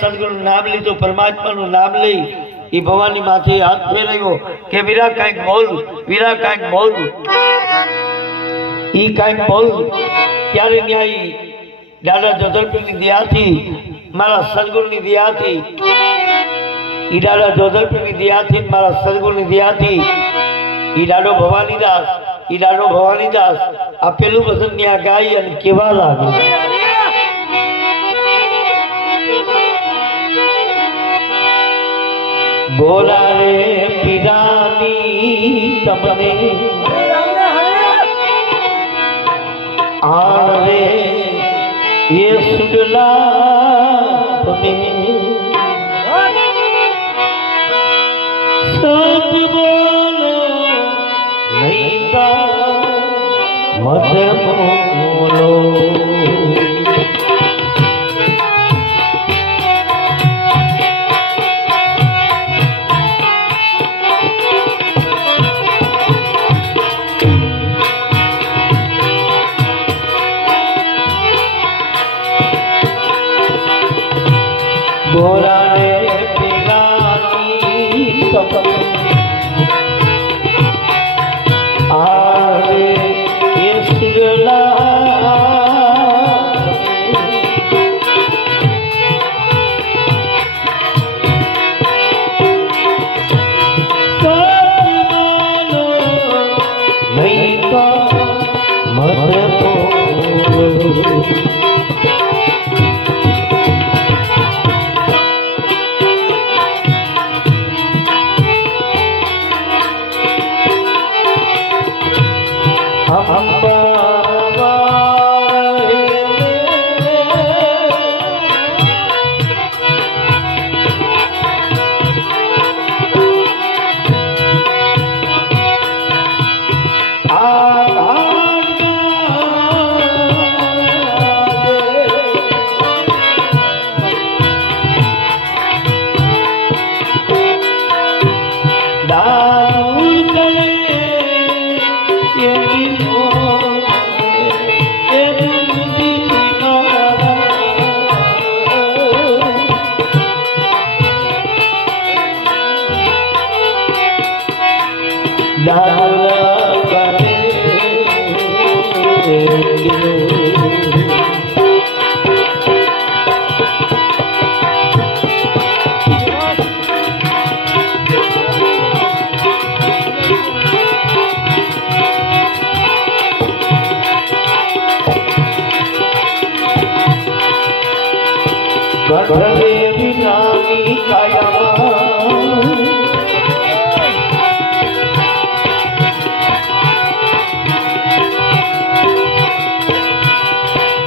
સદગુરુ નામ લીધું, પરમાત્માનું નામ લઈ ઈ ભવાની માથે હાથ ફેરવ્યો કે વીરા કાંઈક બોલ. ત્યારે ન્યાય દાદા જોધલપીરની દયાથી, મારા સદગુરુની દયાથી, ઈ દાદા જોધલપીરની દયાથી, મારા સદગુરુની દયાથી ઈ દાદો ભવાનીદાસ આ પેલું ભજન ત્યાં ગાય અને કેવા લાગે. બોલા રે પીરાની તમને આણ રે ये सुडला तुम्हें सच बोलो नहीं का मत बोलो. गोरा रे पिलानी आरे ये सुरला पिरानी कायामा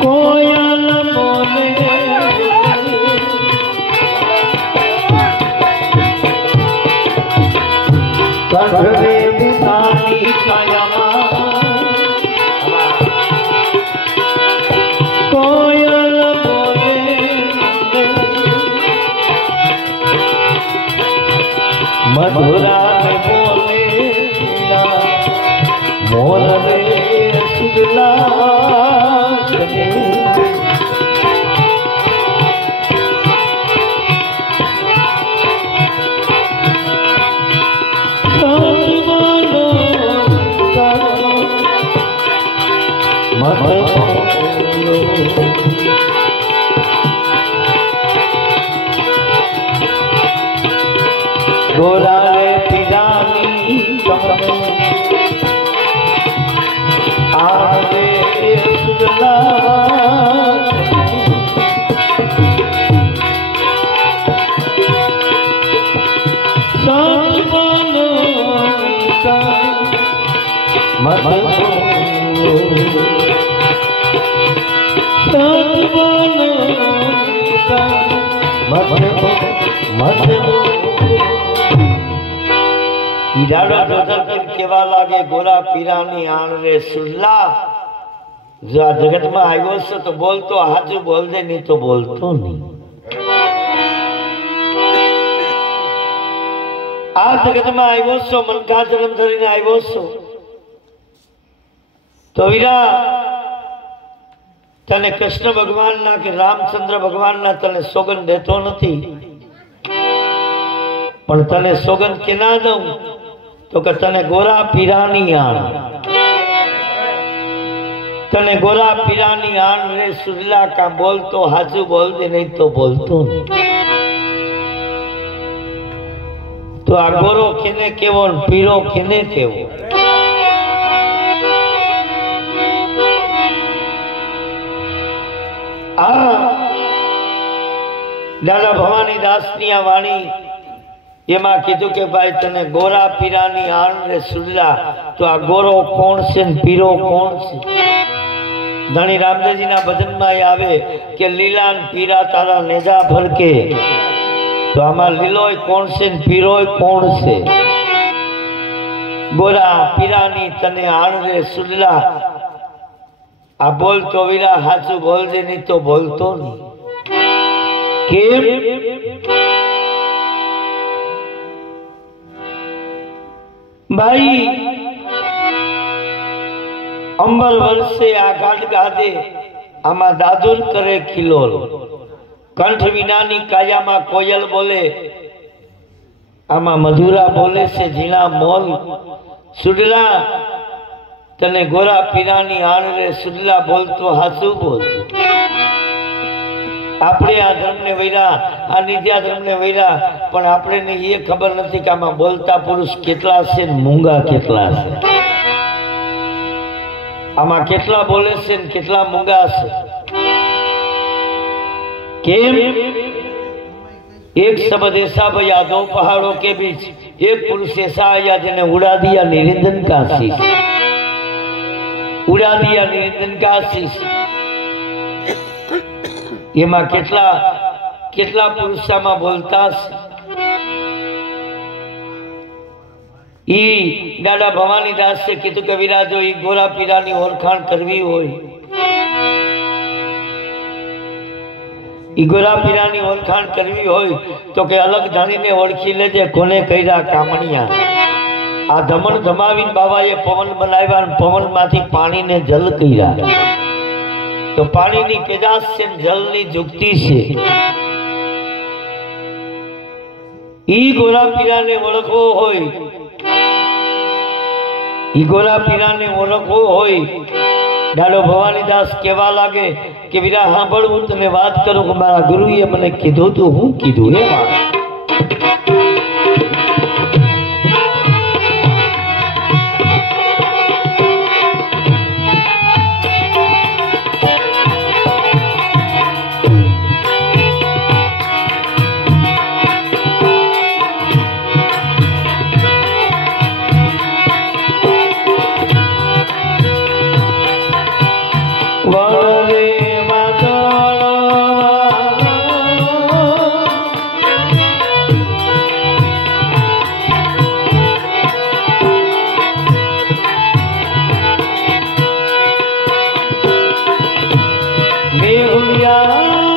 कोयल बोले कंठरे पिरानी कायामा कोयल बोले मधुरा में बोले मोर रे सुगला गोरा पिरानी आगे सुगला सच बोलो मत सच बोलो मत ईराडा डोदर केवा लागे गोरा पीरानी आण रे सुल्ला जो आ जगत में आयो छे तो बोलतो हाजू बोल दे नहीं तो बोलतो नहीं आ जगत में आयो छो मन का जन्म धरीने आयो छो तो वीरा तने कृष्ण भगवान ना के रामचंद्र भगवान ना तने सोगन देतो नथी पण तने सोगन केना दऊं तो के तने गोरा पीरानी आण तने गोरा पीरानी आण रे सुरला का बोल तो हाजू बोल दे नहीं तो बोलतो नहीं तो आ गोरो केने केवो पीरो केने केवो आ दादा भवानी दास नी आ वाणी एमा कीधु के भाई तने गोरा पीरानी आण रे सुरला तो आ गोरो कोण छे ने पीरो कोण छे धनी रामदेवजी ना भजन में आवे के लीला ने पीरा तारा नेजा भर के तो आमा लीलोय कोण छे ने पीरोय कोण छे गोरा पीरानी तने आण रे सुरला आ बोल तो वीरा हाजू बोल दे नहीं तो बोलतो नहीं केम भाई अंबर वर्षे आ गाट गादे आमा दादुर करे खिलोल कंठ विनानी काया मा कोयल बोले आमा मधुरा बोले से झीणा मोल सुडला तने गोरा पीरानी आण रे सुडला बोल तो हासू बोल આપણે આ ધર્મને વૈરા આ નિત્યા ધર્મને વૈરા પણ આપણે ને એ ખબર નથી કે આમાં બોલતા પુરુષ કેટલા છે ને મૂંગા કેટલા છે આમાં કેટલા બોલે છે ને કેટલા મૂંગા છે કેમ एक शब्द ऐसा भैया दो पहाड़ों के बीच एक पुरुष ऐसा आया जिन्हें उड़ा दिया निरंजन का आशीष उड़ा दिया निरंजन का आशीष एमा केटला केटला पुरुषामा बोलता ई दादा भवानी दास से कीधु के वीरा जो ई गोरा पीरानी ओळखाण करवी होय ई गोरा पीरानी ओळखाण करवी होय तो के अलग जाणीने ओळखी लेजे कोने कर्या कामणिया आ धमण धमावीने बाबाए पवन बनाव्या अने पवन मांथी पाणीने जल कर्या तो पानी नी पेदाश से जल नी जुक्ति से ई गोरा पीरा ने ओळखवो होय ई गोरा पीरा ने ओळखवो होय दादो भवानीदास केवा लागे के वीरा सांभळ हूँ तने बात करूं कि मारा गुरुए मने कीधुं तो हूँ कीधुं हे મેહુલિયા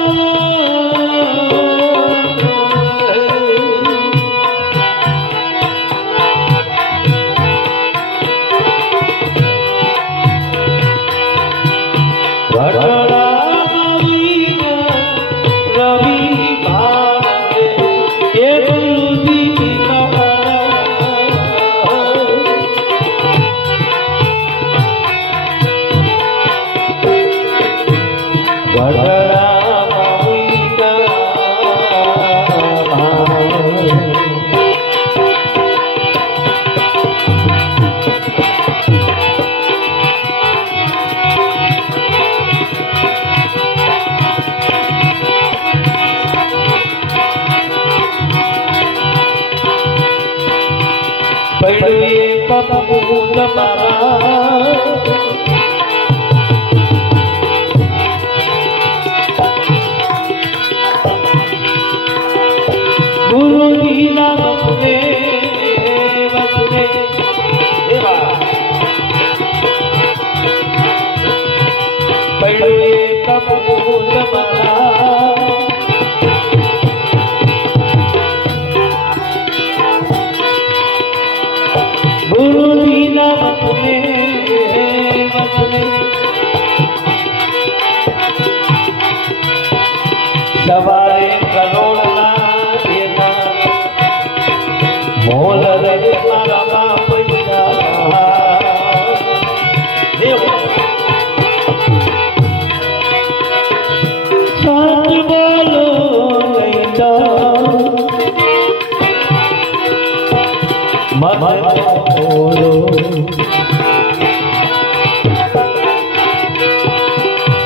सवारे करोड़ना मोल रे मारा बाप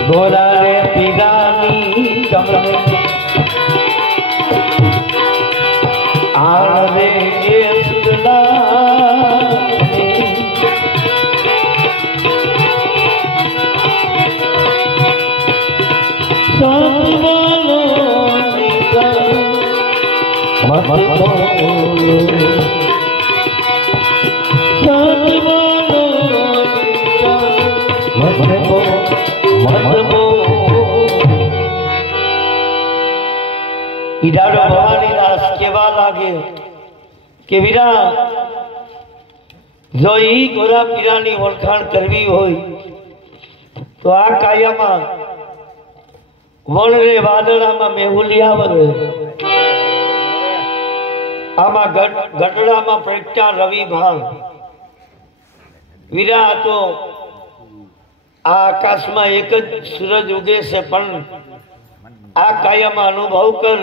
गोरा रे पीरानी कमर आवे ये सुला सावलो मत बोलो ઈડાડો ભવાની દાસ કેવા લાગે કે વીરા જો ઈ ગોરા પીરાની ઓળખાણ કરવી હોય તો આ કાયામાં વણ રે વાદળામાં મેહુલિયા વરે આમાં ગઢડામાં પ્રગટા રવિ ભાણ વીરા તો આ આકાશમાં એક જ સૂરજ ઉગે છે પણ આ કાયામાં અનુભવ કર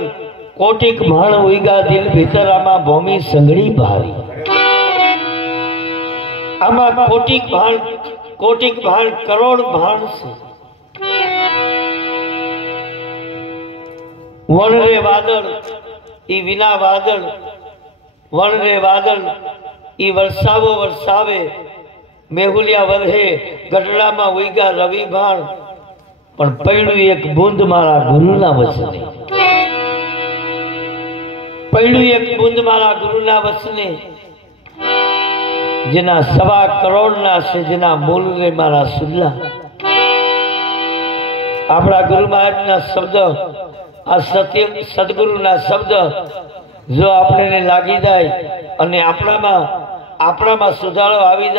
કોટિક ભાણ ઉગા દિલ ભીતર આમાં ભૂમિ સંગડી ભારી આમાં કોટિક ભાણ કરોડ ભાણ છે વણ રે વાદળ ઈ વિના વાદળ વણ રે વાદળ ઈ વરસાવે મેહુલિયા વરહે ગઢડામાં ઉગા રવિ ભાણ પણ પૈણું એક બુંદ મારા ગુરુના વચને પૈણું એક બુંદ મારા ગુરુના વચને જેના 1.25 કરોડના છે જેના મૂળ રે મારા સુલ્લા આપણા ગુરુ મહારાજના શબ્દ આ સત્ય સદગુરુના શબ્દ જો આપણને લાગી જાય અને આપણામાં સુધારો આવી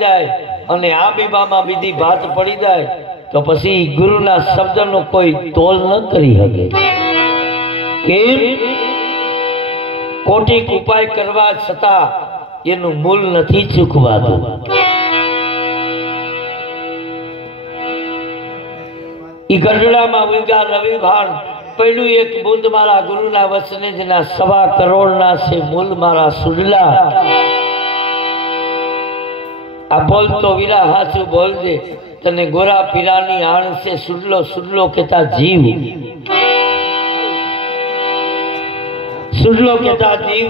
જાય અને આ બીબામાં બીજી વાત પડી જાય તો પછી ગુરુના શબ્દનો કોઈ તોલ ન કરી શકે કેમ કોટિક ઉપાય કરવા છતાં એનું મૂળ નથી ચૂકવાતું ઈ ગઢડામાં ઉગા રવિ ભાણ પહેલું એક બુંદ મારા ગુરુના વચને જેના 1.25 કરોડના છે મૂળ મારા સુડલા આ બોલતો વીરા હાચું બોલજે તને ગોરા પીરાની આણ છે સુડલો કેતા જીવ સુડલો કેતા જીવ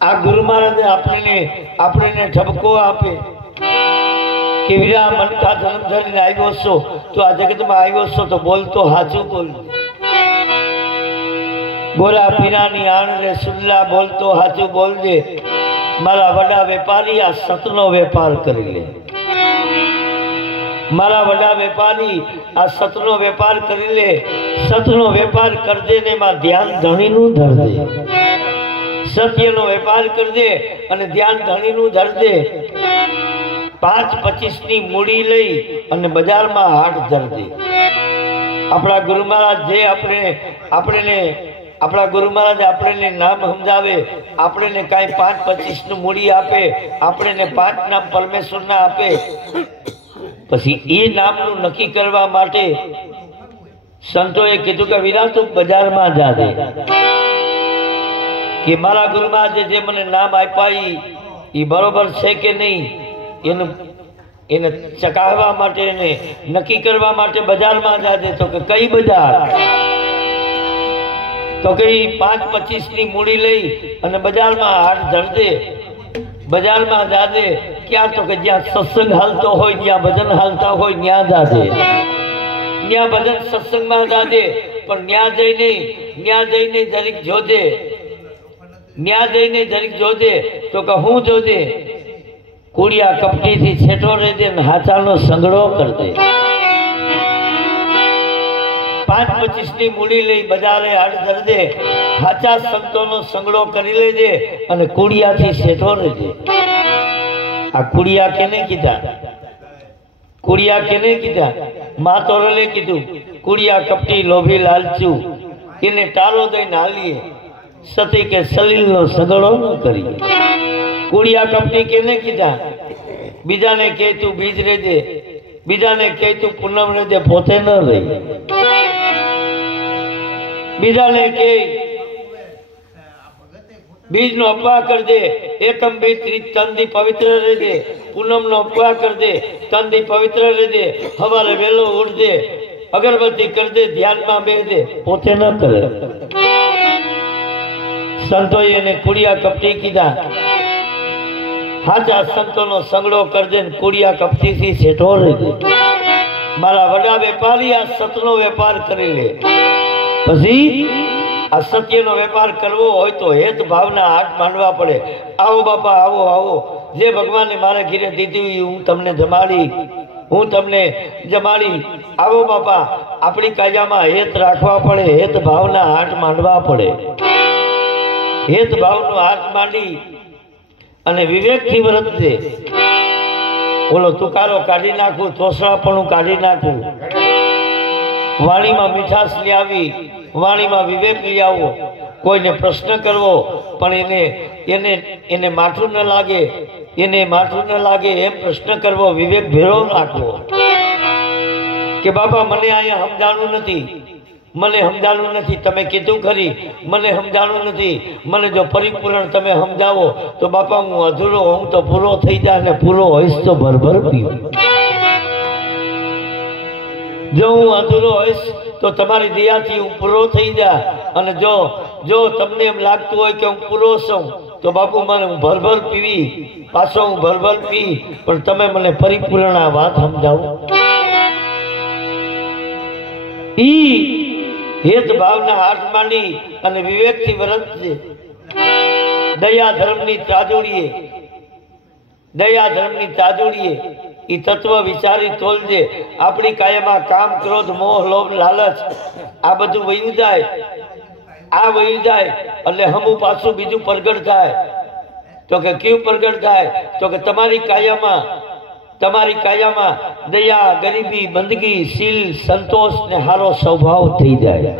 આ ગુરુ મહારાજે આપણને ઠપકો આપે કે વીરા મનકા જન્મ ધરીને આવ્યો છો તો આ જગતમાં આવ્યો છો તો બોલતો હાચું બોલ ગોરા પીરાની આણ રે સુડલા બોલતો હાચું બોલજે મારા વડા વેપારી આ સતનો વેપાર કરી લે मारा वडा वेपारी आ सतनो वेपार करी ले, सतनो वेपार कर दे ने मां ध्यान धणी नु धर दे। सत्यनो वेपार कर दे अने ध्यान धणी नु धर दे। 5-25 ની મૂડી લઈ અને બજારમાં હાટ ધર દે। આપણા ગુરુ મહારાજ જે આપણા ગુરુ મહારાજ આપણને નામ સમજાવે, આપણને કાંઈ 5-25 નું મૂડી આપે, આપણને 5 નામ પરમેશ્વરના આપે, પછી એ નામનું નક્કી કરવા માટે સંતોએ કીધું કે વીરા તું બજારમાં જા દે કે મારા ગુરુ મહારાજે જે મને નામ આપ્યા એ બરોબર છે કે નહીં એને ચકાવવા માટે એને નક્કી કરવા માટે બજારમાં જાજે। તો કે કઈ બજાર? તો કે 5-25 ની મૂડી લઈ અને બજારમાં હાટ ધરજે, બજારમાં જાજે। ક્યાં? તો કે જ્યાં સત્સંગ હાલતો હોય, જ્યાં ભજન હાલતા હોય ત્યાં જાજે, ત્યાં ભજન સત્સંગમાં જાજે। પણ ત્યાં જઈને જરીક જોજે, ત્યાં જઈને જરીક જોજે। તો કે હું જોજે? કુડિયા કપટી થી છેટો રહેજે ને હાચાનો સંગડો કર દે। 5-25 ની મૂડી લઈ બજારે હાટ ધરજે, હાચા સંતોનો સંગડો કરી લેજે અને કુડિયાથી છેટો રહેજે। આ કુડિયા કેને કીધા? કુડિયા કેને કીધા? માતોરલે કીધું કુડિયા કપટી લોભી લાલચુ એને ટારો દઈને હાલીએ, સતી કે સલીલનો સગડો ન કરીએ। કુડિયા કપટી કેને કીધા? બીજાને કે તું બીજ રેજે, બીજાને કે તું પૂનમ રેજે, પોતે ન રહી। બીજાને કે बीज नो अपवाह कर दे, एकम बीज तन दी पवित्र रह दे। पूनम नो अपवाह कर दे, तन दी पवित्र रह दे। हमारे वेलो उड़ दे, अगरबत्ती कर दे, ध्यान में बेह दे, पोते न करे। संतोए ने कुड़िया कपटी कीधा, हाचा संतो नो संगड़ो कर दे, कुड़िया कपटी थी सेठो रह दे। मारा वडा वेपारी आ सतनो वेपार करी ले। पछी आ सत्य नो वेपार करवो होय तो हेत भावना हाथ मांडवा पड़े। आओ बापा आओ आओ, जे भगवान ने मारा घीरे दीधी हुई हूँ तमने जमाड़ी। आओ बापा, अपनी काया में हेत राखवा पड़े, हेत भावना हाथ मांडवा पड़े। हेत भावनो हाथ मांडी अने विवेक थी वर्तजे। बोलो तुकारो काढी नाखू, तोसड़ापणु काढी नाखू, वाणी में मीठास ले आवी, वाणी में विवेक ले आवो। कोई ने प्रश्न करवो पण एने माठू न लागे, एम प्रश्न करवो, विवेक भेरो राखवो के बाबा मने आया समजाणु नथी, मने समजाणु नथी, तमे कीधुं खरी मने समजाणु नथी, मने जो परिपूर्ण तमे समजावो तो बापा हूँ अधूरो हूँ तो पूरो थई जाए ने पूरो होईश तो भरभर पीऊं। जो हूँ अधूरो होईश तो तमारी दया थी हूँ पूरो थई जा, अने जो तमने एम लागतुं होय के हूँ पूरो छुं तो बापू मने हूँ भरभर पीवी, पाछो हूँ भरभर पी, पण तमे मने परिपूर्ण आ वात समजावो। ई हेत भावना हाथ मांडी अने विवेक थी वर्तजे। दया धर्मनी ताजोड़ीए ई तत्व विचारी तोलजे। अपनी कायमा काम क्रोध मोह लोभ लालच आ बधुं वयु जाय, એટલે હમુ પાછું બીજું પ્રગટ થાય। તો કે ક્યું પ્રગટ થાય? તો કે તમારી કાયામાં દયા, ગરીબી, બંદગી, शील, संतोष ने हारो स्वभाव थई जाए।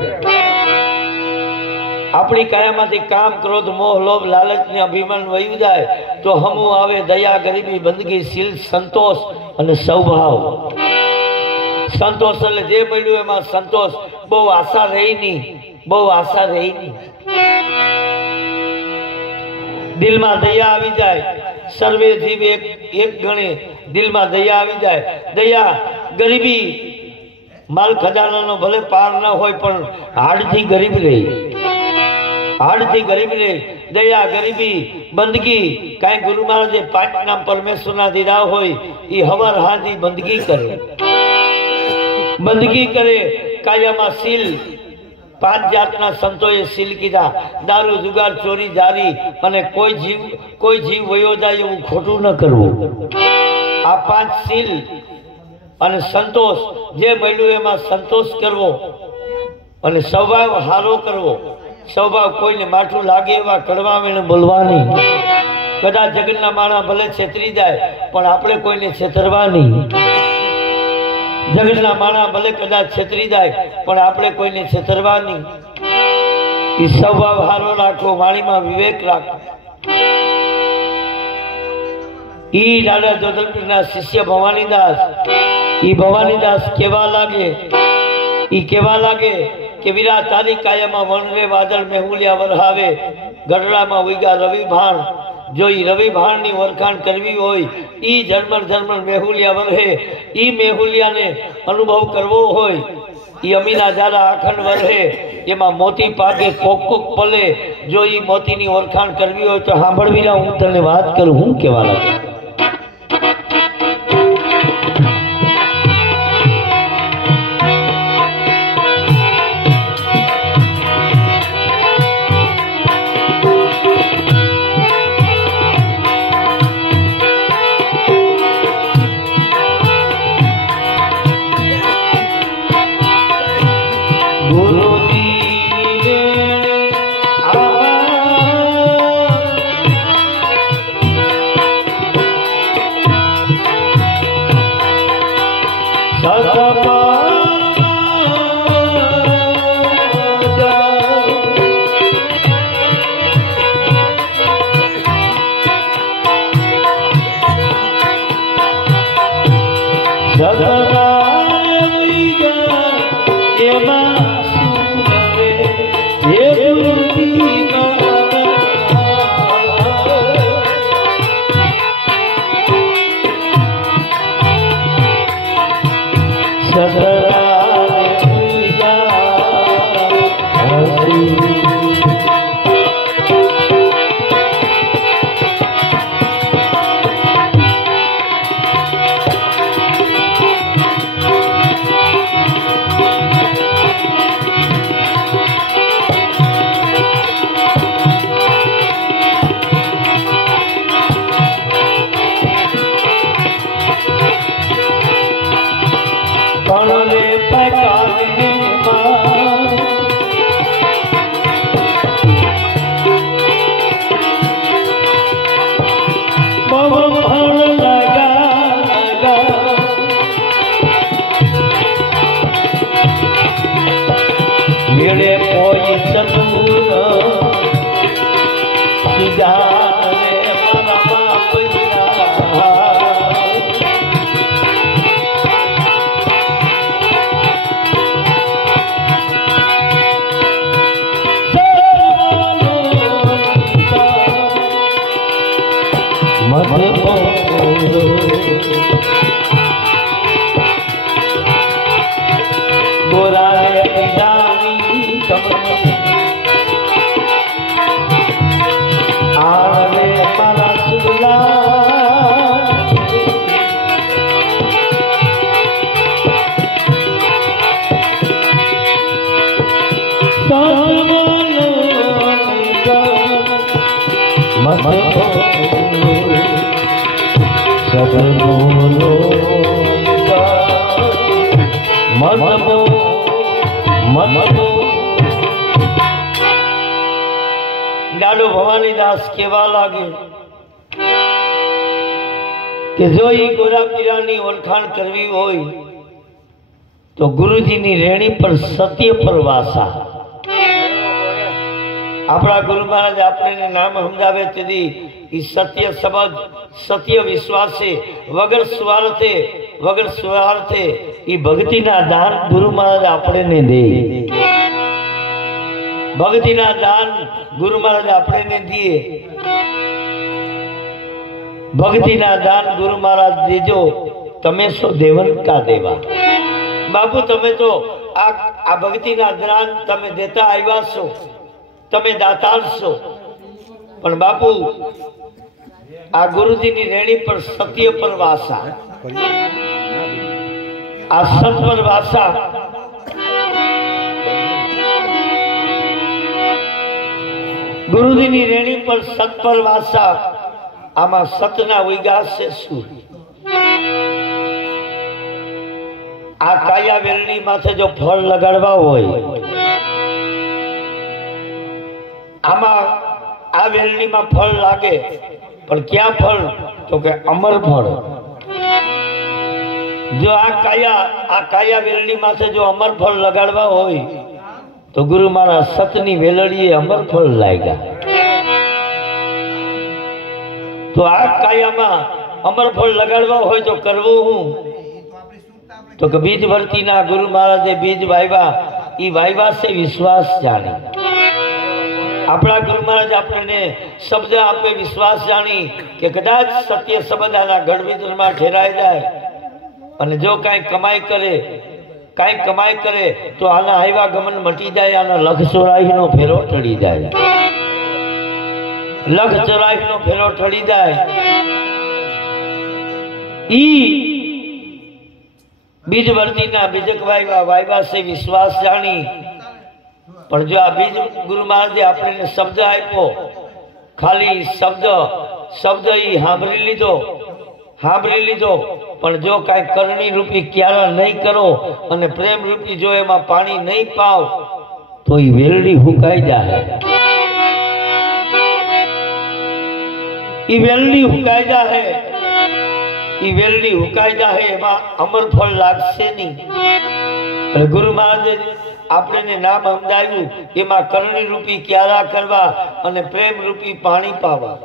अपनी कायामांथी काम क्रोध मोह लोभ लालच ने अभिमान वयु जाए तो हमू आवे दया, गरीबी, बंदगी, शील, संतोष अने स्वभाव। संतोष એટલે જે મળ્યું એમાં સંતોષ, બહુ આશા રહી નહીં। दिल में दया आवी जाए, सर्वे जीव एक गणे दिल में दया आवी जाए। दया गरीबी माल खजाना नो भले पार न होय पण हाड़ थी गरीब रही, दया गरीबी बंदगी कई गुरु महाराजे 5 नाम परमेश्वर ना दीधा होय ई हवर हादी बंदगी करे। काया में शील 5 जातना संतोए शील कीधा। दारू जुगार चोरी जारी अने कोई जीव वयो जाए एवं खोटू न करवू। आ 5 शील અને સંતોષ જે મળ્યું એમાં સંતોષ કરવો અને સ્વભાવ હારો કરવો. સ્વભાવ કોઈને માઠું લાગે એવા કડવા મેળે બોલવાની. કદાચ જગતના માણા ભલે છેતરી જાય પણ આપણે કોઈને છેતરવા નહીં. જગતના માણા ભલે કદાચ છેતરી જાય પણ આપણે કોઈને છેતરવા નહીં. એ સ્વભાવ હારો રાખો, વાણીમાં વિવેક રાખો. ઈ દાદા જોધલપુરના શિષ્ય ભવાનીદાસ, ઈ ભવાનીદાસ કેવા લાગે કે વીરા તારી કાયામાં વનરે વાદળ મેહુલિયા વરહાવે, ગઢડામાં ઉગ્યા રવિ ભાણ. જો ઈ રવિ ભાણની વરખાણ કરવી હોય, ઈ ઝરમર મેહુલિયા વરહે, ઈ મેહુલિયાને અનુભવ કરવો હોય, ઈ અમીના જારા આખંડ વરહે, એમાં મોતી પાકે કોક પલે. જો ઈ મોતીની વરખાણ કરવી હોય તો સાંભળવી. હું તને વાત કરું, હું કેવા લાગે. દાદો ભવાનીદાસ કેવા લાગે કે જો ઈ ગોરા પીરાની ઓળખાણ કરવી હોય તો ગુરુજીની રેણી પર સત્ય પર વાસા. આપણા ગુરુ મહારાજ આપણે નામ સમજાવે તેથી ઈ સત્ય સમજ, સત્ય વિશ્વાસે, વગર સ્વાર્થે ઈ ભક્તિના દાન ગુરુ મહારાજ આપણને દે. ભક્તિના દાન ગુરુ મહારાજ આપણને દે. ભક્તિના દાન ગુરુ મહારાજ દેજો. તમે સો દેવન કા દેવા. બાપુ તમે તો આ ભક્તિના દાન તમે દેતા આવ્યા છો, તમે દાતાર છો. પણ બાપુ આ ગુરુજીની રેણી પર સત્ય પર વાસા, આ સત પર વાસા. ગુરુજીની રેણી પર સત પર વાસા. આમાં સતના ઉગાસ છે શું? આ કાયા વેલણી માથે જો ફળ લગાડવા હોય, આમાં આ વેલણીમાં ફળ લાગે, પણ ક્યાં ફળ? તો કે અમર ફળ. જો આ કાયા વેલણી માથે જો અમર ફળ લગાડવા હોય તો ગુરુ મારા સતની વેલડીએ અમર ફળ લાગ્યા. તો આ કાયામાં અમર ફળ લગાડવા હોય તો કરવું હું? તો કે બીજ વર્તીના ગુરુ મહારાજે બીજ વાવ્યા, ઈ વાવ્યા છે વિશ્વાસ જાણી. આપણા ગુરુ મહારાજ આપણને શબ્દ આપે વિશ્વાસ જાણી કે કદાચ સત્ય સંબંધાના ગઢ વિતરમાં ઠેરાઈ જાય અને જો કાંઈ કમાઈ કરે તો આના આવ્યા ગમન મટી જાય, આના લખ 84 નો ફેરો ટળી જાય. લખ 84 નો ફેરો ટળી જાય. ઈ બીજ વર્તીના બીજક વાવ્યા છે વિશ્વાસ જાણી. પણ જો આ બીજ ગુરુ મહારાજે આપણને શબ્દ આપ્યો, ખાલી શબ્દ ઈ સાંભળી લીધો, પણ જો કાંઈ કરણી રૂપી ક્યારા નહીં કરો અને પ્રેમ રૂપી જો એમાં પાણી નહીં પાવ તો ઈ વેલડી હુકાઈ જાય. ઈ વેલડી હુકાઈ જાય, એમાં અમર ફળ લાગશે નહીં. અને ગુરુ મહારાજે આપણે નામ સમજાવ્યું, એમાં કરણી રૂપી ક્યારા કરવા અને પ્રેમ રૂપી પાણી પાવા.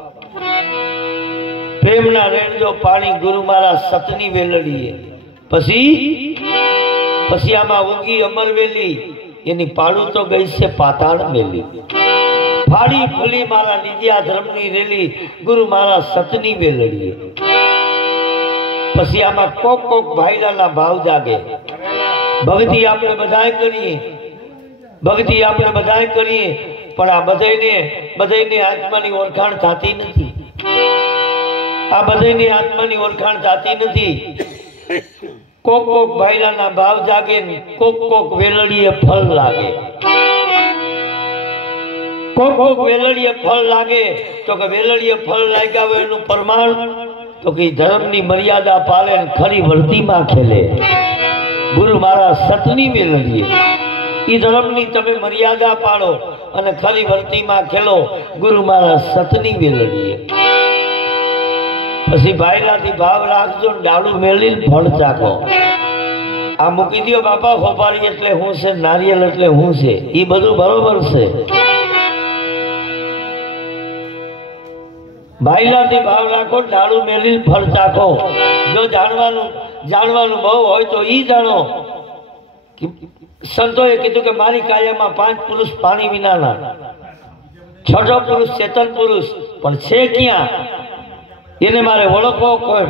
પ્રેમના રેણ જો પાણી ગુરુ મારા સતની વેલડીએ. પછી આમાં ઉગી અમરવેલી, એની પાડું તો ગઈ છે પાતાળ મેલી. ફાડી ફૂલી મારા નિજ્યા ધર્મની રેલી ગુરુ મારા સતની વેલડીએ. પછી આમાં કોક ભાઈલાના ભાવ જાગે. ભક્તિ આપણે બધાય કરીએ, પણ આ બધાને આત્માની ઓળખાણ થતી નથી. કોક ભાઈલાના ભાવ જાગે, કોક વેલડીએ ફળ લાગે. કોક વેલડીએ ફળ લાગે તો કે વેલડીએ ફળ લાગ્યા હોય એનું પ્રમાણ તો કે ધર્મની મર્યાદા પાલે ખરી વર્તીમાં ખેલે. ગુરુ મારા સતની વેલડીએ ઈ ધર્મની તમે મર્યાદા પાડો અને ખરી વર્તીમાં ખેલો. ગુરુ મારા સતની વેલડીએ. પછી ભાઈલાથી ભાવ રાખજો, ડાળું મેળીને ફળ ચાખો. આ મૂકી દો બાપા, ખોપારી એટલે હું છે, નારિયેલ એટલે હું છે, ઈ બધું બરોબર છે. ભાઈલાથી ભાવ રાખો, ડાળું મેળીને ફળ ચાખો. જો જાણવાનું બહુ હોય તો ઈ જાણો. સંતોએ કીધું કે મારી કાયામાં 5 પુરુષ પાણી વિનાના, 6 પુરુષ ચેતન પુરુષ, પણ છે ક્યાં? એને મારે ઓળખવો કેમ?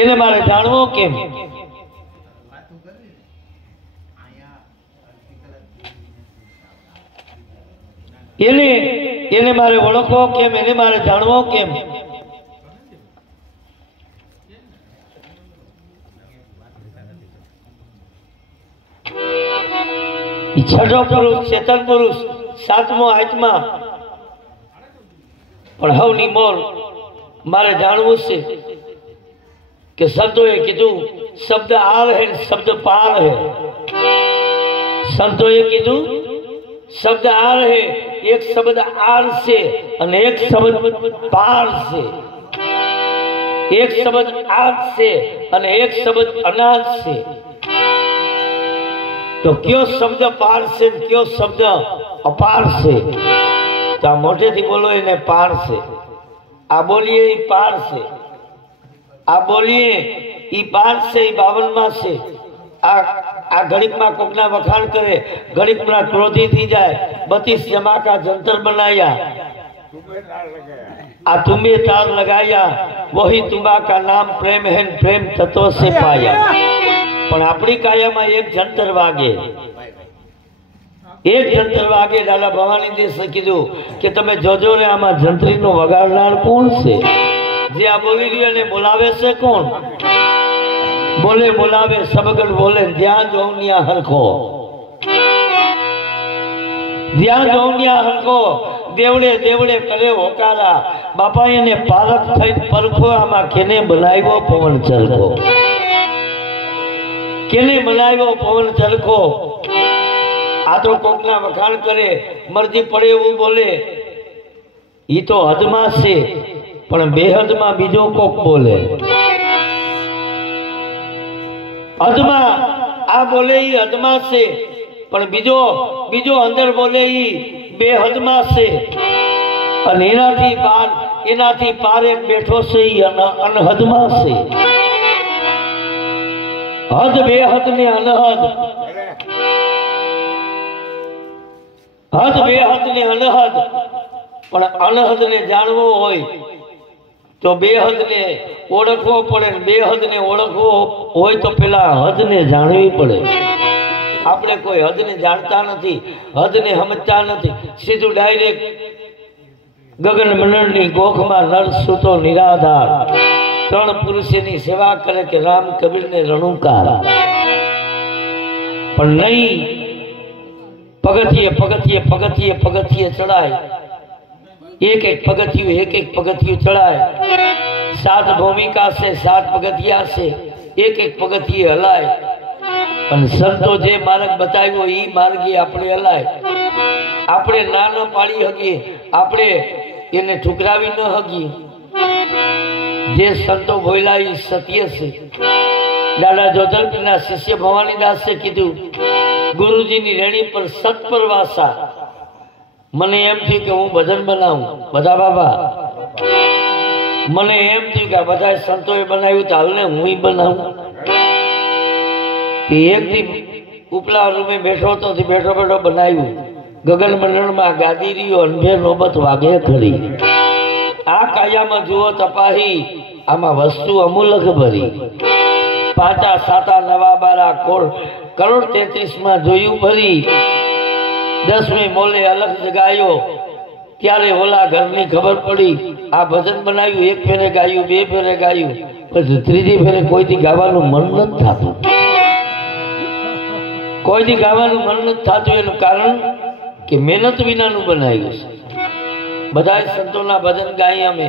એને મારે જાણવો કેમ? એને મારે ઓળખવો કેમ? એને મારે જાણવો કેમ? છઠ્ઠો પુરુષ ચેતન પુરુષ, 7મો આત્મા. પણ હવની મોર મારે જાણવું છે કે સંતોએ કીધું શબ્દ આર હે, શબ્દ પાર હે. સંતોએ કીધું શબ્દ આર હે, એક શબ્દ આર છે અને એક શબ્દ પાર છે. એક શબ્દ આર છે અને એક શબ્દ અનાજ છે. તો કયો શબ્દ પાર છે, કયો શબ્દ અપાર છે? તો આ મોઢેથી બોલો એને પાર છે, આ બોલીએ ઈ પાર છે, આ બોલીએ ઈ પાર છે, ઈ 52માં છે. આ ઘડીકમાં કોકના વખાણ કરે, ઘડીકમાં ક્રોધી થઈ જાય. 32 જમાકા જંતર બનાયા, આ તુમે તાર लगाया, वही तुम्बा का नाम प्रेम है, प्रेम तत्व से पाया. પણ આપણી કાયામાં એક જંતર વાગે, દાદા ભવાની દેશે કીધું કે તમે જોજો રે આમાં જંત્રીનો વગાડનાર કોણ છે? જે આ બોલી રહ્યો એને બોલાવે છે કોણ? બોલાવે સબગડ બોલે, જ્યાં જોનિયા હરખો, જ્યાં જોનિયા હરખો, દેવડે કરે હોકારા. બાપા એને પારખ થઈ પરખો, આમાં કેને બનાવ્યો પવન ચરખો? કેને મનાવ્યો પવન ચરખો? આ તો કોકના વખાણ કરે, મરજી પડે એવું બોલે. ઈ તો હદમાં છે, પણ બેહદમાં બીજો કોક બોલે. હદમાં આ બોલે ઈ હદમાં છે, પણ બીજો અંદર બોલે ઈ બેહદમાં છે. અને એનાથી પાર એક બેઠો છે ઈ અનહદમાં છે. હદ બેહદ ને અનહદ, હદ બેહદ ને અનહદ. પણ અનહદ ને જાણવો હોય તો બેહદ ને ઓળખવો પડે. બેહદ ને ઓળખવો હોય તો પેલા હદ ને જાણવી પડે. આપણે કોઈ હદ ને જાણતા નથી, હદ ને સમજતા નથી. સીધું ડાયરેક્ટ ગગન મંડળની ગોખમાં નર સૂતો નિરાધાર, ત્રણ પુરુષની સેવા કરે કે રામ કબીર ને રણુકાર. પણ નહીં, પગથિયે ચડાય. एक पगथिયું चढ़ाए. 7 भूमिका से 7 पगथिया से एक पगथिये हलाय. पण संतो जे मार्ग बताव्यो ई मार्गे આપણે હલાય. આપણે ના ન પાડી હગીએ, આપણે એને ઠુકરાવી ન હગીએ. જે સંતો બોલ્યા ઈ સત્ય છે. દાદા જોધલપીરના શિષ્ય ભવાનીદાસે કીધું, ગુરુજીની રેણી પર સત્પર વાસા. મને એમ થયું કે હું ભજન બનાવું. બધા બાબા મને એમ થયું કે બધા સંતોએ બનાવ્યું તો હાલને હું બનાવું. એક દી ઉપલા રૂમે બેઠો તો બેઠો બનાવ્યું. ગગન મંડળમાં ગાદી રહ્યો, અનભેર નોબત વાગે ખરી. આ કાયામાં જુઓ તપાહી, આમાં વસ્તુ અમૂલક ભરી. 5 7 9 12 કરોડ 33 જોયું ભરી. 10મી મોલે અલગ જગાયો, ત્યારે ઓલા ઘરની ખબર પડી. આ ભજન બનાવ્યું, 1 ફેરે ગાયું, 2 ફેરે ગાયું, પછી 3જી ફેરે કોઈથી ગાવાનું મન નથી થતું. કોઈથી ગાવાનું મન નથી થતું. એનું કારણ કે મહેનત વિનાનું બનાવ્યું છે. બધા સંતોના ભજન ગાઈ, અમે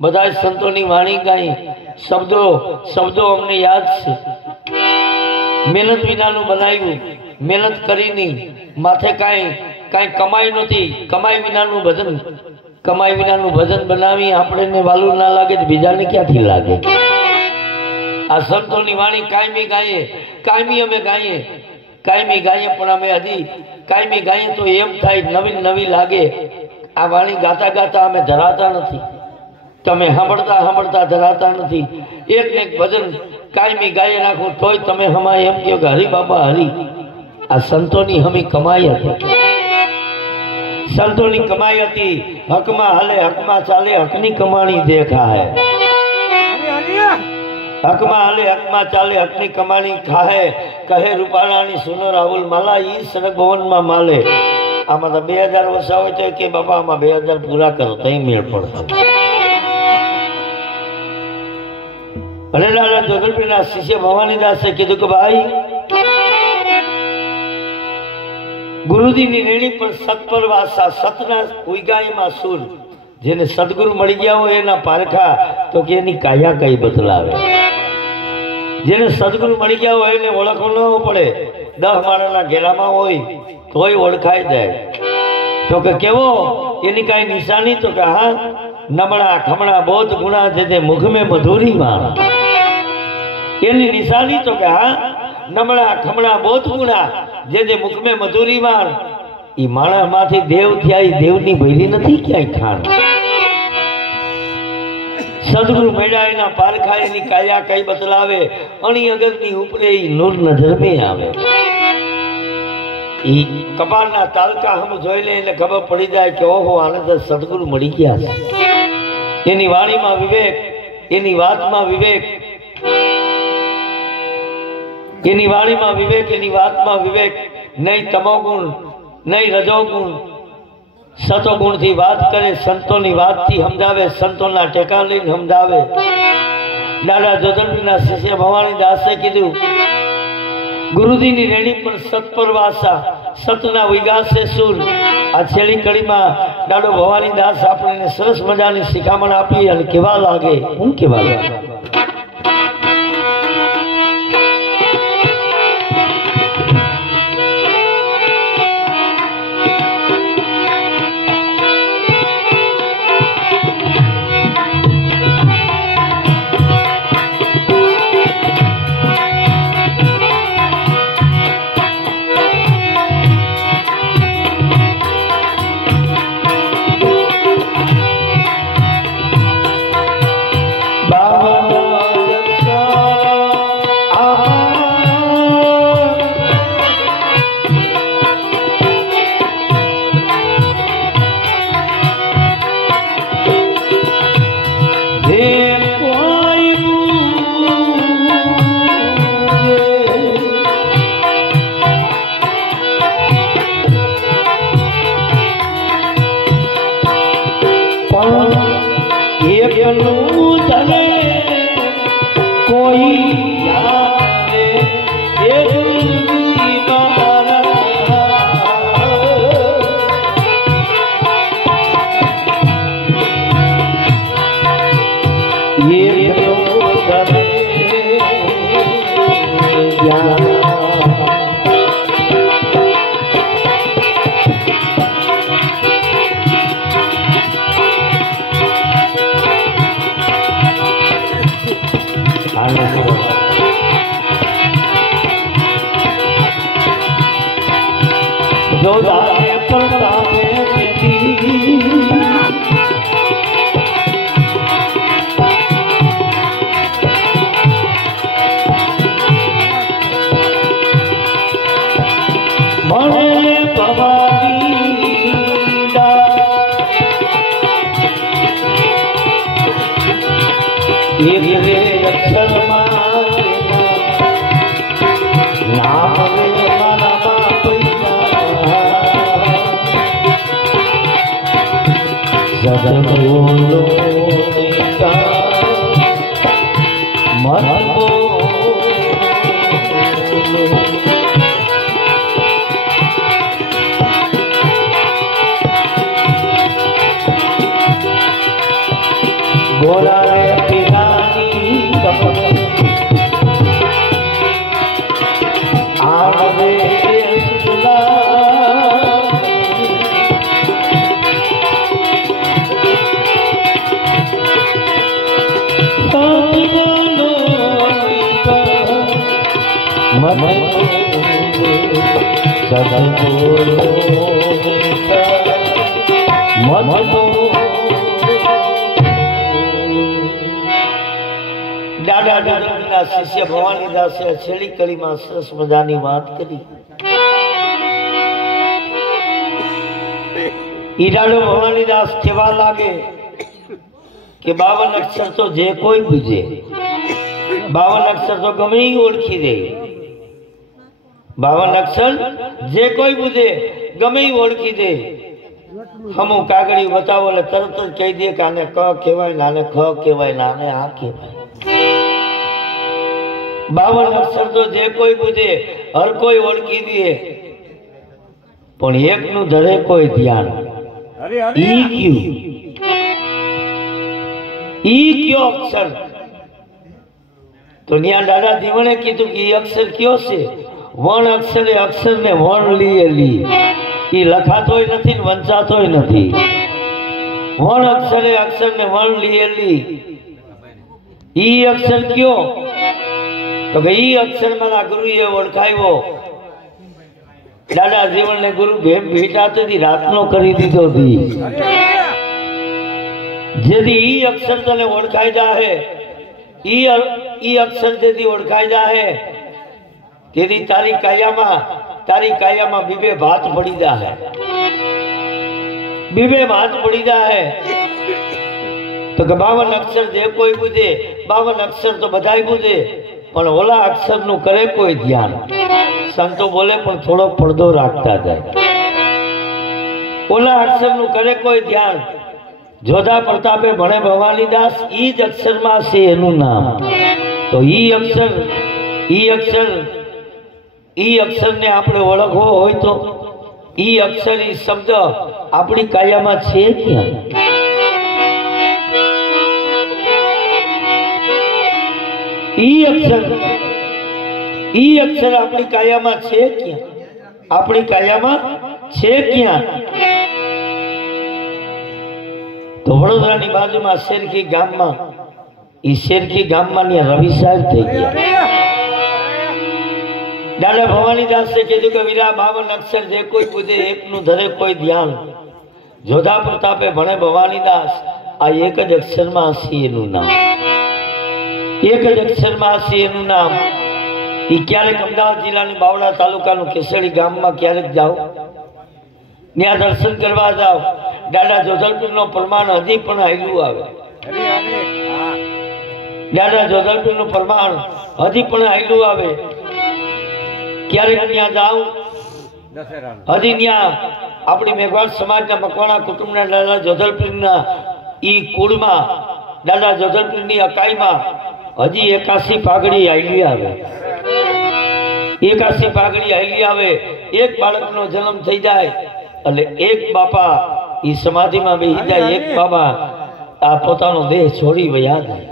બધા સંતોની વાણી ગાઈ. શબ્દો અમને યાદ છે. મહેનત વિનાનું બનાવ્યું. મહેનત કરી નહીં, માથે કાંઈ કમાઈ નથી. કમાઈ વિનાનું ભજન બનાવી આપણને વાલું ના લાગે તો બીજાને ક્યાંથી લાગે? આ સંતોની વાણી કાયમી ગાઈએ, કાયમી અમે ગાઈએ, કાયમી ગાઈએ. પણ અમે હજી કાયમી ગાઈએ તો એમ થાય નવી લાગે. આ વાણી ગાતા ગાતા અમે ધરાતા નથી. તમે સાંભળતા ધરાતા નથી. એક ભજન કાયમી ગાયે રાખું તોય તમે હમા એમ કહો કે હરી બાબા હરી. આ સંતોની હમી કમાઈ હતી. સંતોની કમાઈ હતી. હકમાં હાલે, હકમાં ચાલે, હકની કમાણી દેખા હે. હકમાં હાલે, હકમાં ચાલે, હકની કમાણી ખાહે. કહે રૂપાણાની સુનો રાહુલ માલા, ઈ સડક ભવનમાં માલે. આમાં તો 2000 ઓછા હોય તો કે બાપા આમાં 2000 પૂરા કરો તો મેળ પડશે. અને દાદા જોધલપીરના શિષ્ય ભવાનીદાસે કીધું કે ભાઈ, ગુરુજીની રેણી પર સત્પર વાસા. સતના ઉઈગાયમાં સુર. જેને સદગુરુ મળી ગયા હોય એના પારખા તો કે એની કાયા કઈ બદલાવે. જેને સદગુરુ મળી ગયા હોય એને ઓળખવું ન પડે. 10 માળાના ઘેરામાં હોય તોય ઓળખાઈ જાય. તો કે કેવો? એની કાંઈ નિશાની? તો કે હા, નમણા ખમણા બોધ ગુણા જે મુખ મેં મધુરી માણ. એની નિશાની? તો કે હા, નમણા ખમણા બોધ ગુણા જે મુખ મેં મધુરી માણ. ઈ માણસ માંથી દેવ થયા, ઈ દેવની ભૈરી નથી ક્યાંય ખાણ. સદગુરુ મેળા એના પારખા એની કાયા કઈ બદલાવે. અણી અગરની ઉપરે ઈ નૂર નજર મેં આવે. ઈ કપાળના તાલકા હમ જોઈ લે એટલે ખબર પડી જાય કે ઓહો આને તો સદગુરુ મળી ગયા છે. એની વાણીમાં વિવેક, એની વાતમાં વિવેક, એની વાણીમાં વિવેક, એની વાતમાં વિવેક. નહીં તમોગુણ, નહીં રજોગુણ, સતોગુણ થી વાત કરે. સંતોની વાતથી સમજાવે, સંતોના ટેકા લઈને સમજાવે. દાદા જોધલપીરના શિષ્ય ભવાનીદાસે કીધું, ગુરુજીની રેણી પર સત્પર વાસા. સતના વિગાસે સુર. આ છેલ્લી કડીમાં દાદો ભવાનીદાસ આપણને સરસ મજાની શિખામણ આપી. અને કેવા લાગે? હું કેવા લાગે? જોધારે પરતાપે ભણેલે ભવાની અક્ષરમાં નામ સદગુરુ गोरा रे पिरानी कपड़े आवे દાદા દાદાના શિષ્ય ભવાનીદાસે છેલ્લી કડીમાં સરસ મજાની વાત કરી. ઈરાડો ભવાનીદાસ કહેવા લાગે કે 52 અક્ષર તો જે કોઈ બુજે, 52 અક્ષર તો ગમે એ ઓળખી દે. 52 અક્ષર જે કોઈ બુજે ગમે એ ઓળખી દે. હમું કાગળી બતાવો એટલે તરત જ કહી દે કે આને ક કહેવાય, નાને ખ કહેવાય, નાને આ કહેવાય. 52 અક્ષર તો જે કોઈ બુજે હર કોઈ ઓળખી દે, પણ એકનું ધરે કોઈ ધ્યાન. ઈ કયો અક્ષર? તો ત્યાં દાદા જીવણે કીધું કે ઈ અક્ષર કયો છે? વણ અક્ષરે અક્ષર ને વણ લીએ લી. ઈ લખાતોય નથી ને વંચાતોય નથી. વણ અક્ષરે અક્ષર ને વણ લીએ લી. ઈ અક્ષર કયો? તો કે ઈ અક્ષર મારા ગુરુએ ઓળખાયો. દાદા જીવન ને ગુરુ ભેટાતી રાતનો કરી દીધો હતી. જેથી ઈ અક્ષર તને ઓળખાઈ જાહે, ઈ અક્ષર જેથી ઓળખાઈ જાહે તેથી તારી કાયામાં બીબે ભાત પડી જાહે. બીબે ભાત પડી જાહે. તો કે 52 અક્ષર જે કોઈ બુજે, 52 અક્ષર તો બધાય બુજે, પણ ઓલા અક્ષર નું કરે કોઈ ધ્યાન. સંતો બોલે પણ થોડો પડદો રાખતા જાય. ઓલા અક્ષર નું કરે કોઈ ધ્યાન. જોધા પ્રતાપે ભણે ભવાનીદાસ, ઈ જ અક્ષરમાં છે એનું નામ. તો ઈ અક્ષર ને આપણે ઓળખવો હોય તો ઈ અક્ષર, ઈ શબ્દ આપણી કાયામાં છે ક્યાં? ઈ અક્ષર આપણી કાયામાં છે ક્યાં? આપણી કાયામાં છે ક્યાં? તો વડોદરાની બાજુમાં શેરખી ગામમાં, ઈ શેરખી ગામમાં રવિ સાહેબ થઈ ગયા. દાદા ભવાનીદાસે કીધું કે વીરા 52 અક્ષર જે કોઈ પૂજે એકનું ધરે કોઈ ધ્યાન. જોધા પ્રતાપે ભણે ભવાનીદાસ, આ એક જ અક્ષરમાં હશે એનું નામ. એક જ અક્ષરમાં હશે એનું નામ. ઈ ક્યારેક અમદાવાદ જિલ્લાની બાવળા તાલુકાનું કેસડી ગામમાં ક્યારેક જાઓ, ત્યાં દર્શન કરવા જાઓ, દાદા જોધલપીર નો પ્રમાણ હજી પણ હાલ્યું આવે. દાદા જોધલપીર નું પ્રમાણ હજી પણ હાલ્યું આવે. ક્યારેક ત્યાં જાઉં, હજી ત્યાં આપણી મેઘવાળ સમાજના મકવાણા કુટુંબના દાદા જોધલપીરના ઈ કુળમાં, દાદા જોધલપીરની અકાઈમાં હજી 81 પાઘડી હાલી આવે. 81 પાઘડી હાલી આવે. એક બાળકનો જન્મ થઈ જાય એટલે એક બાપા ઈ સમાધિમાં બેસી જાય, એક બાબા આ પોતાનો દેહ છોડી વયા જાય.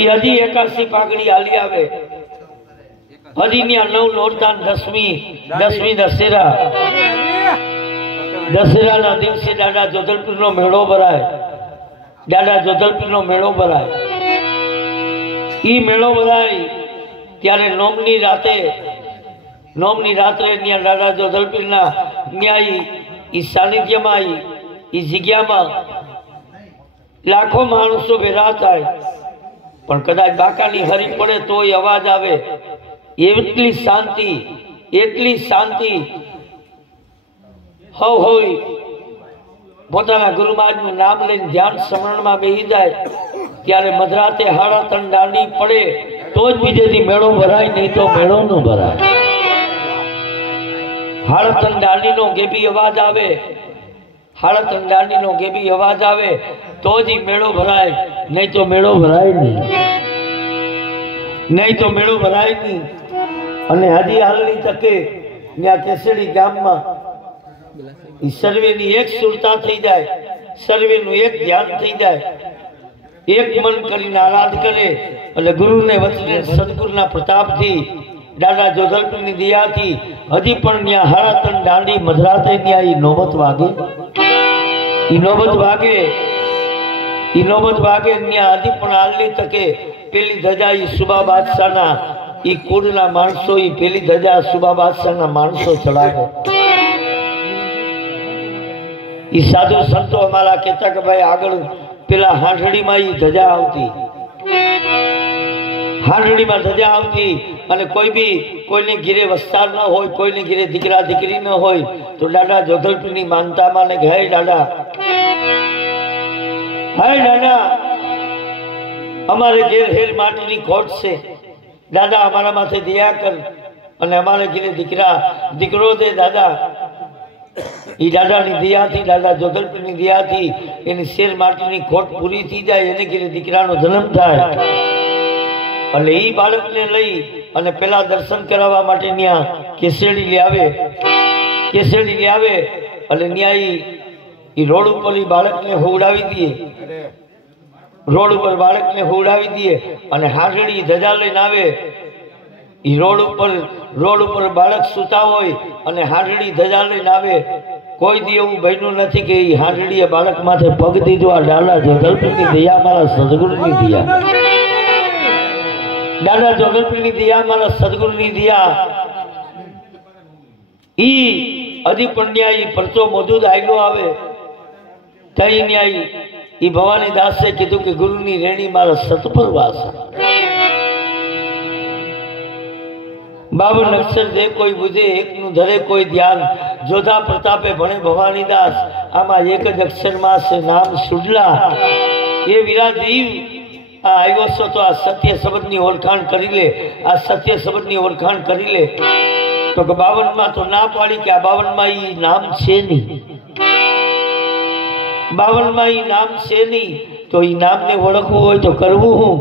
ઈ હજી 81 પાઘડી હાલી આવે. હજી ત્યાં 9 નોરતાન, 10મી દશેરા, દશેરાના દિવસે દાદા જોધલપીરનો મેળો ભરાય. દાદા જોધલપીરનો મેળો ભરાય. ઈ મેળો ભરાય ત્યારે નોમની રાતે નોમની રાત્રે ત્યાં દાદા જોધલપીરના ન્યાય એ સાનિધ્યમાં એ જગ્યામાં લાખો માણસો ભેગા થાય, પણ કદાચ બાકાની હરી પડે તોય અવાજ આવે, એટલી શાંતિ હોય પોતાના ગુરુ મહારાજનું નામ લઈને ધ્યાન સ્મરણમાં બેસી જાય ત્યારે મધરાતે 3:30 દાંડી પડે તો જ બીજેથી મેળો ભરાય, નહીં તો મેળો ન ભરાય। 3:30 દાંડીનો ગેબી અવાજ આવે, 3:30 દાંડીનો ગેબી અવાજ આવે તો જ મેળો ભરાય, નહીં તો મેળો ભરાય નહીં। અને હજી હાલની તકે ત્યાં કેસડી ગામમાં સર્વેની એક સુરતા થઈ જાય, સર્વેનું એક ધ્યાન થઈ જાય, એક મન કરીને આરાધ કરે એટલે ગુરુને વચને સદગુરુના પ્રતાપથી દાદા જોધલપીરની દયાથી હજી પણ ત્યાં 3:30 દાંડી મધરાતે ત્યાં ઈ નોબત વાગે ત્યાં હજી પણ હાલની તકે પેલી ધજા ઈ સુબા બાદશાહના ઈ કુળના માણસો ઈ પેલી ધજા સુબા બાદશાહના માણસો ચડાવે। ઈ સાધુ સંતો અમારા કહેતા કે ભાઈ આગળ પેલા હાંડડીમાં ઈ ધજા આવતી, અને કોઈને ઘીરે વસ્તાર ન હોય, કોઈને ઘીરે દીકરા દીકરી ન હોય તો દાદા જોધલપીરની માનતામાં ને હે દાદા અમારે ઘેર હેર માટીની ખોટ છે, દાદા અમારા માથે દયા કર અને અમારે ઘીરે દીકરો દે દાદા। ઈ દાદાની દયાથી, દાદા જોધલપીરની દયાથી એની શેર માટીની ખોટ પૂરી થઈ જાય, એને ઘેરે દીકરાનો જન્મ થાય અને ઈ બાળકને લઈ અને પેલા દર્શન કરાવવા માટે ત્યાં કેસેડી આવે અને ત્યાં ઈ રોડ ઉપર ઈ બાળકને હોવડાવી દે, અને હાંડડી ધજા લઈને આવે। ઈ રોડ ઉપર બાળક સૂતા હોય અને હાંડડી ધજા લઈને આવે, કોઈ દી એવું બન્યું નથી કે ઈ હાંડડીએ બાળક માથે પગ દીધો। આ દાદા જોધલપીરની દયા, મારા સદગુરુની દયા, દાદા જોધલપીરની દયા, મારા સદગુરુની દયા। ઈ હજી પણ ન્યાય પરચો મોજૂદ આયલો આવે તઈ ન્યાય ઈ ભવાની દાસે કીધું કે ગુરુની રેણી મારા સતપર વાસા। 52 અક્ષર જે કોઈ બુજે એકનું ધરે કોઈ ધ્યાન, જોધા પ્રતાપે ભણે ભવાની દાસ, આમાં એક જ અક્ષરમાં છે નામ સુડલા। એ વિરાજીવ આ આવ્યો છો તો આ સત્ય શબ્દની ઓળખાણ કરી લે, આ સત્ય શબ્દની ઓળખાણ કરી લે। તો કે 52 તો ના પાડી કે આ 52 ઈ નામ છે નહીં, 52 ઈ નામ છે નહીં, તો ઈ નામને ઓળખવું હોય તો કરવું હું?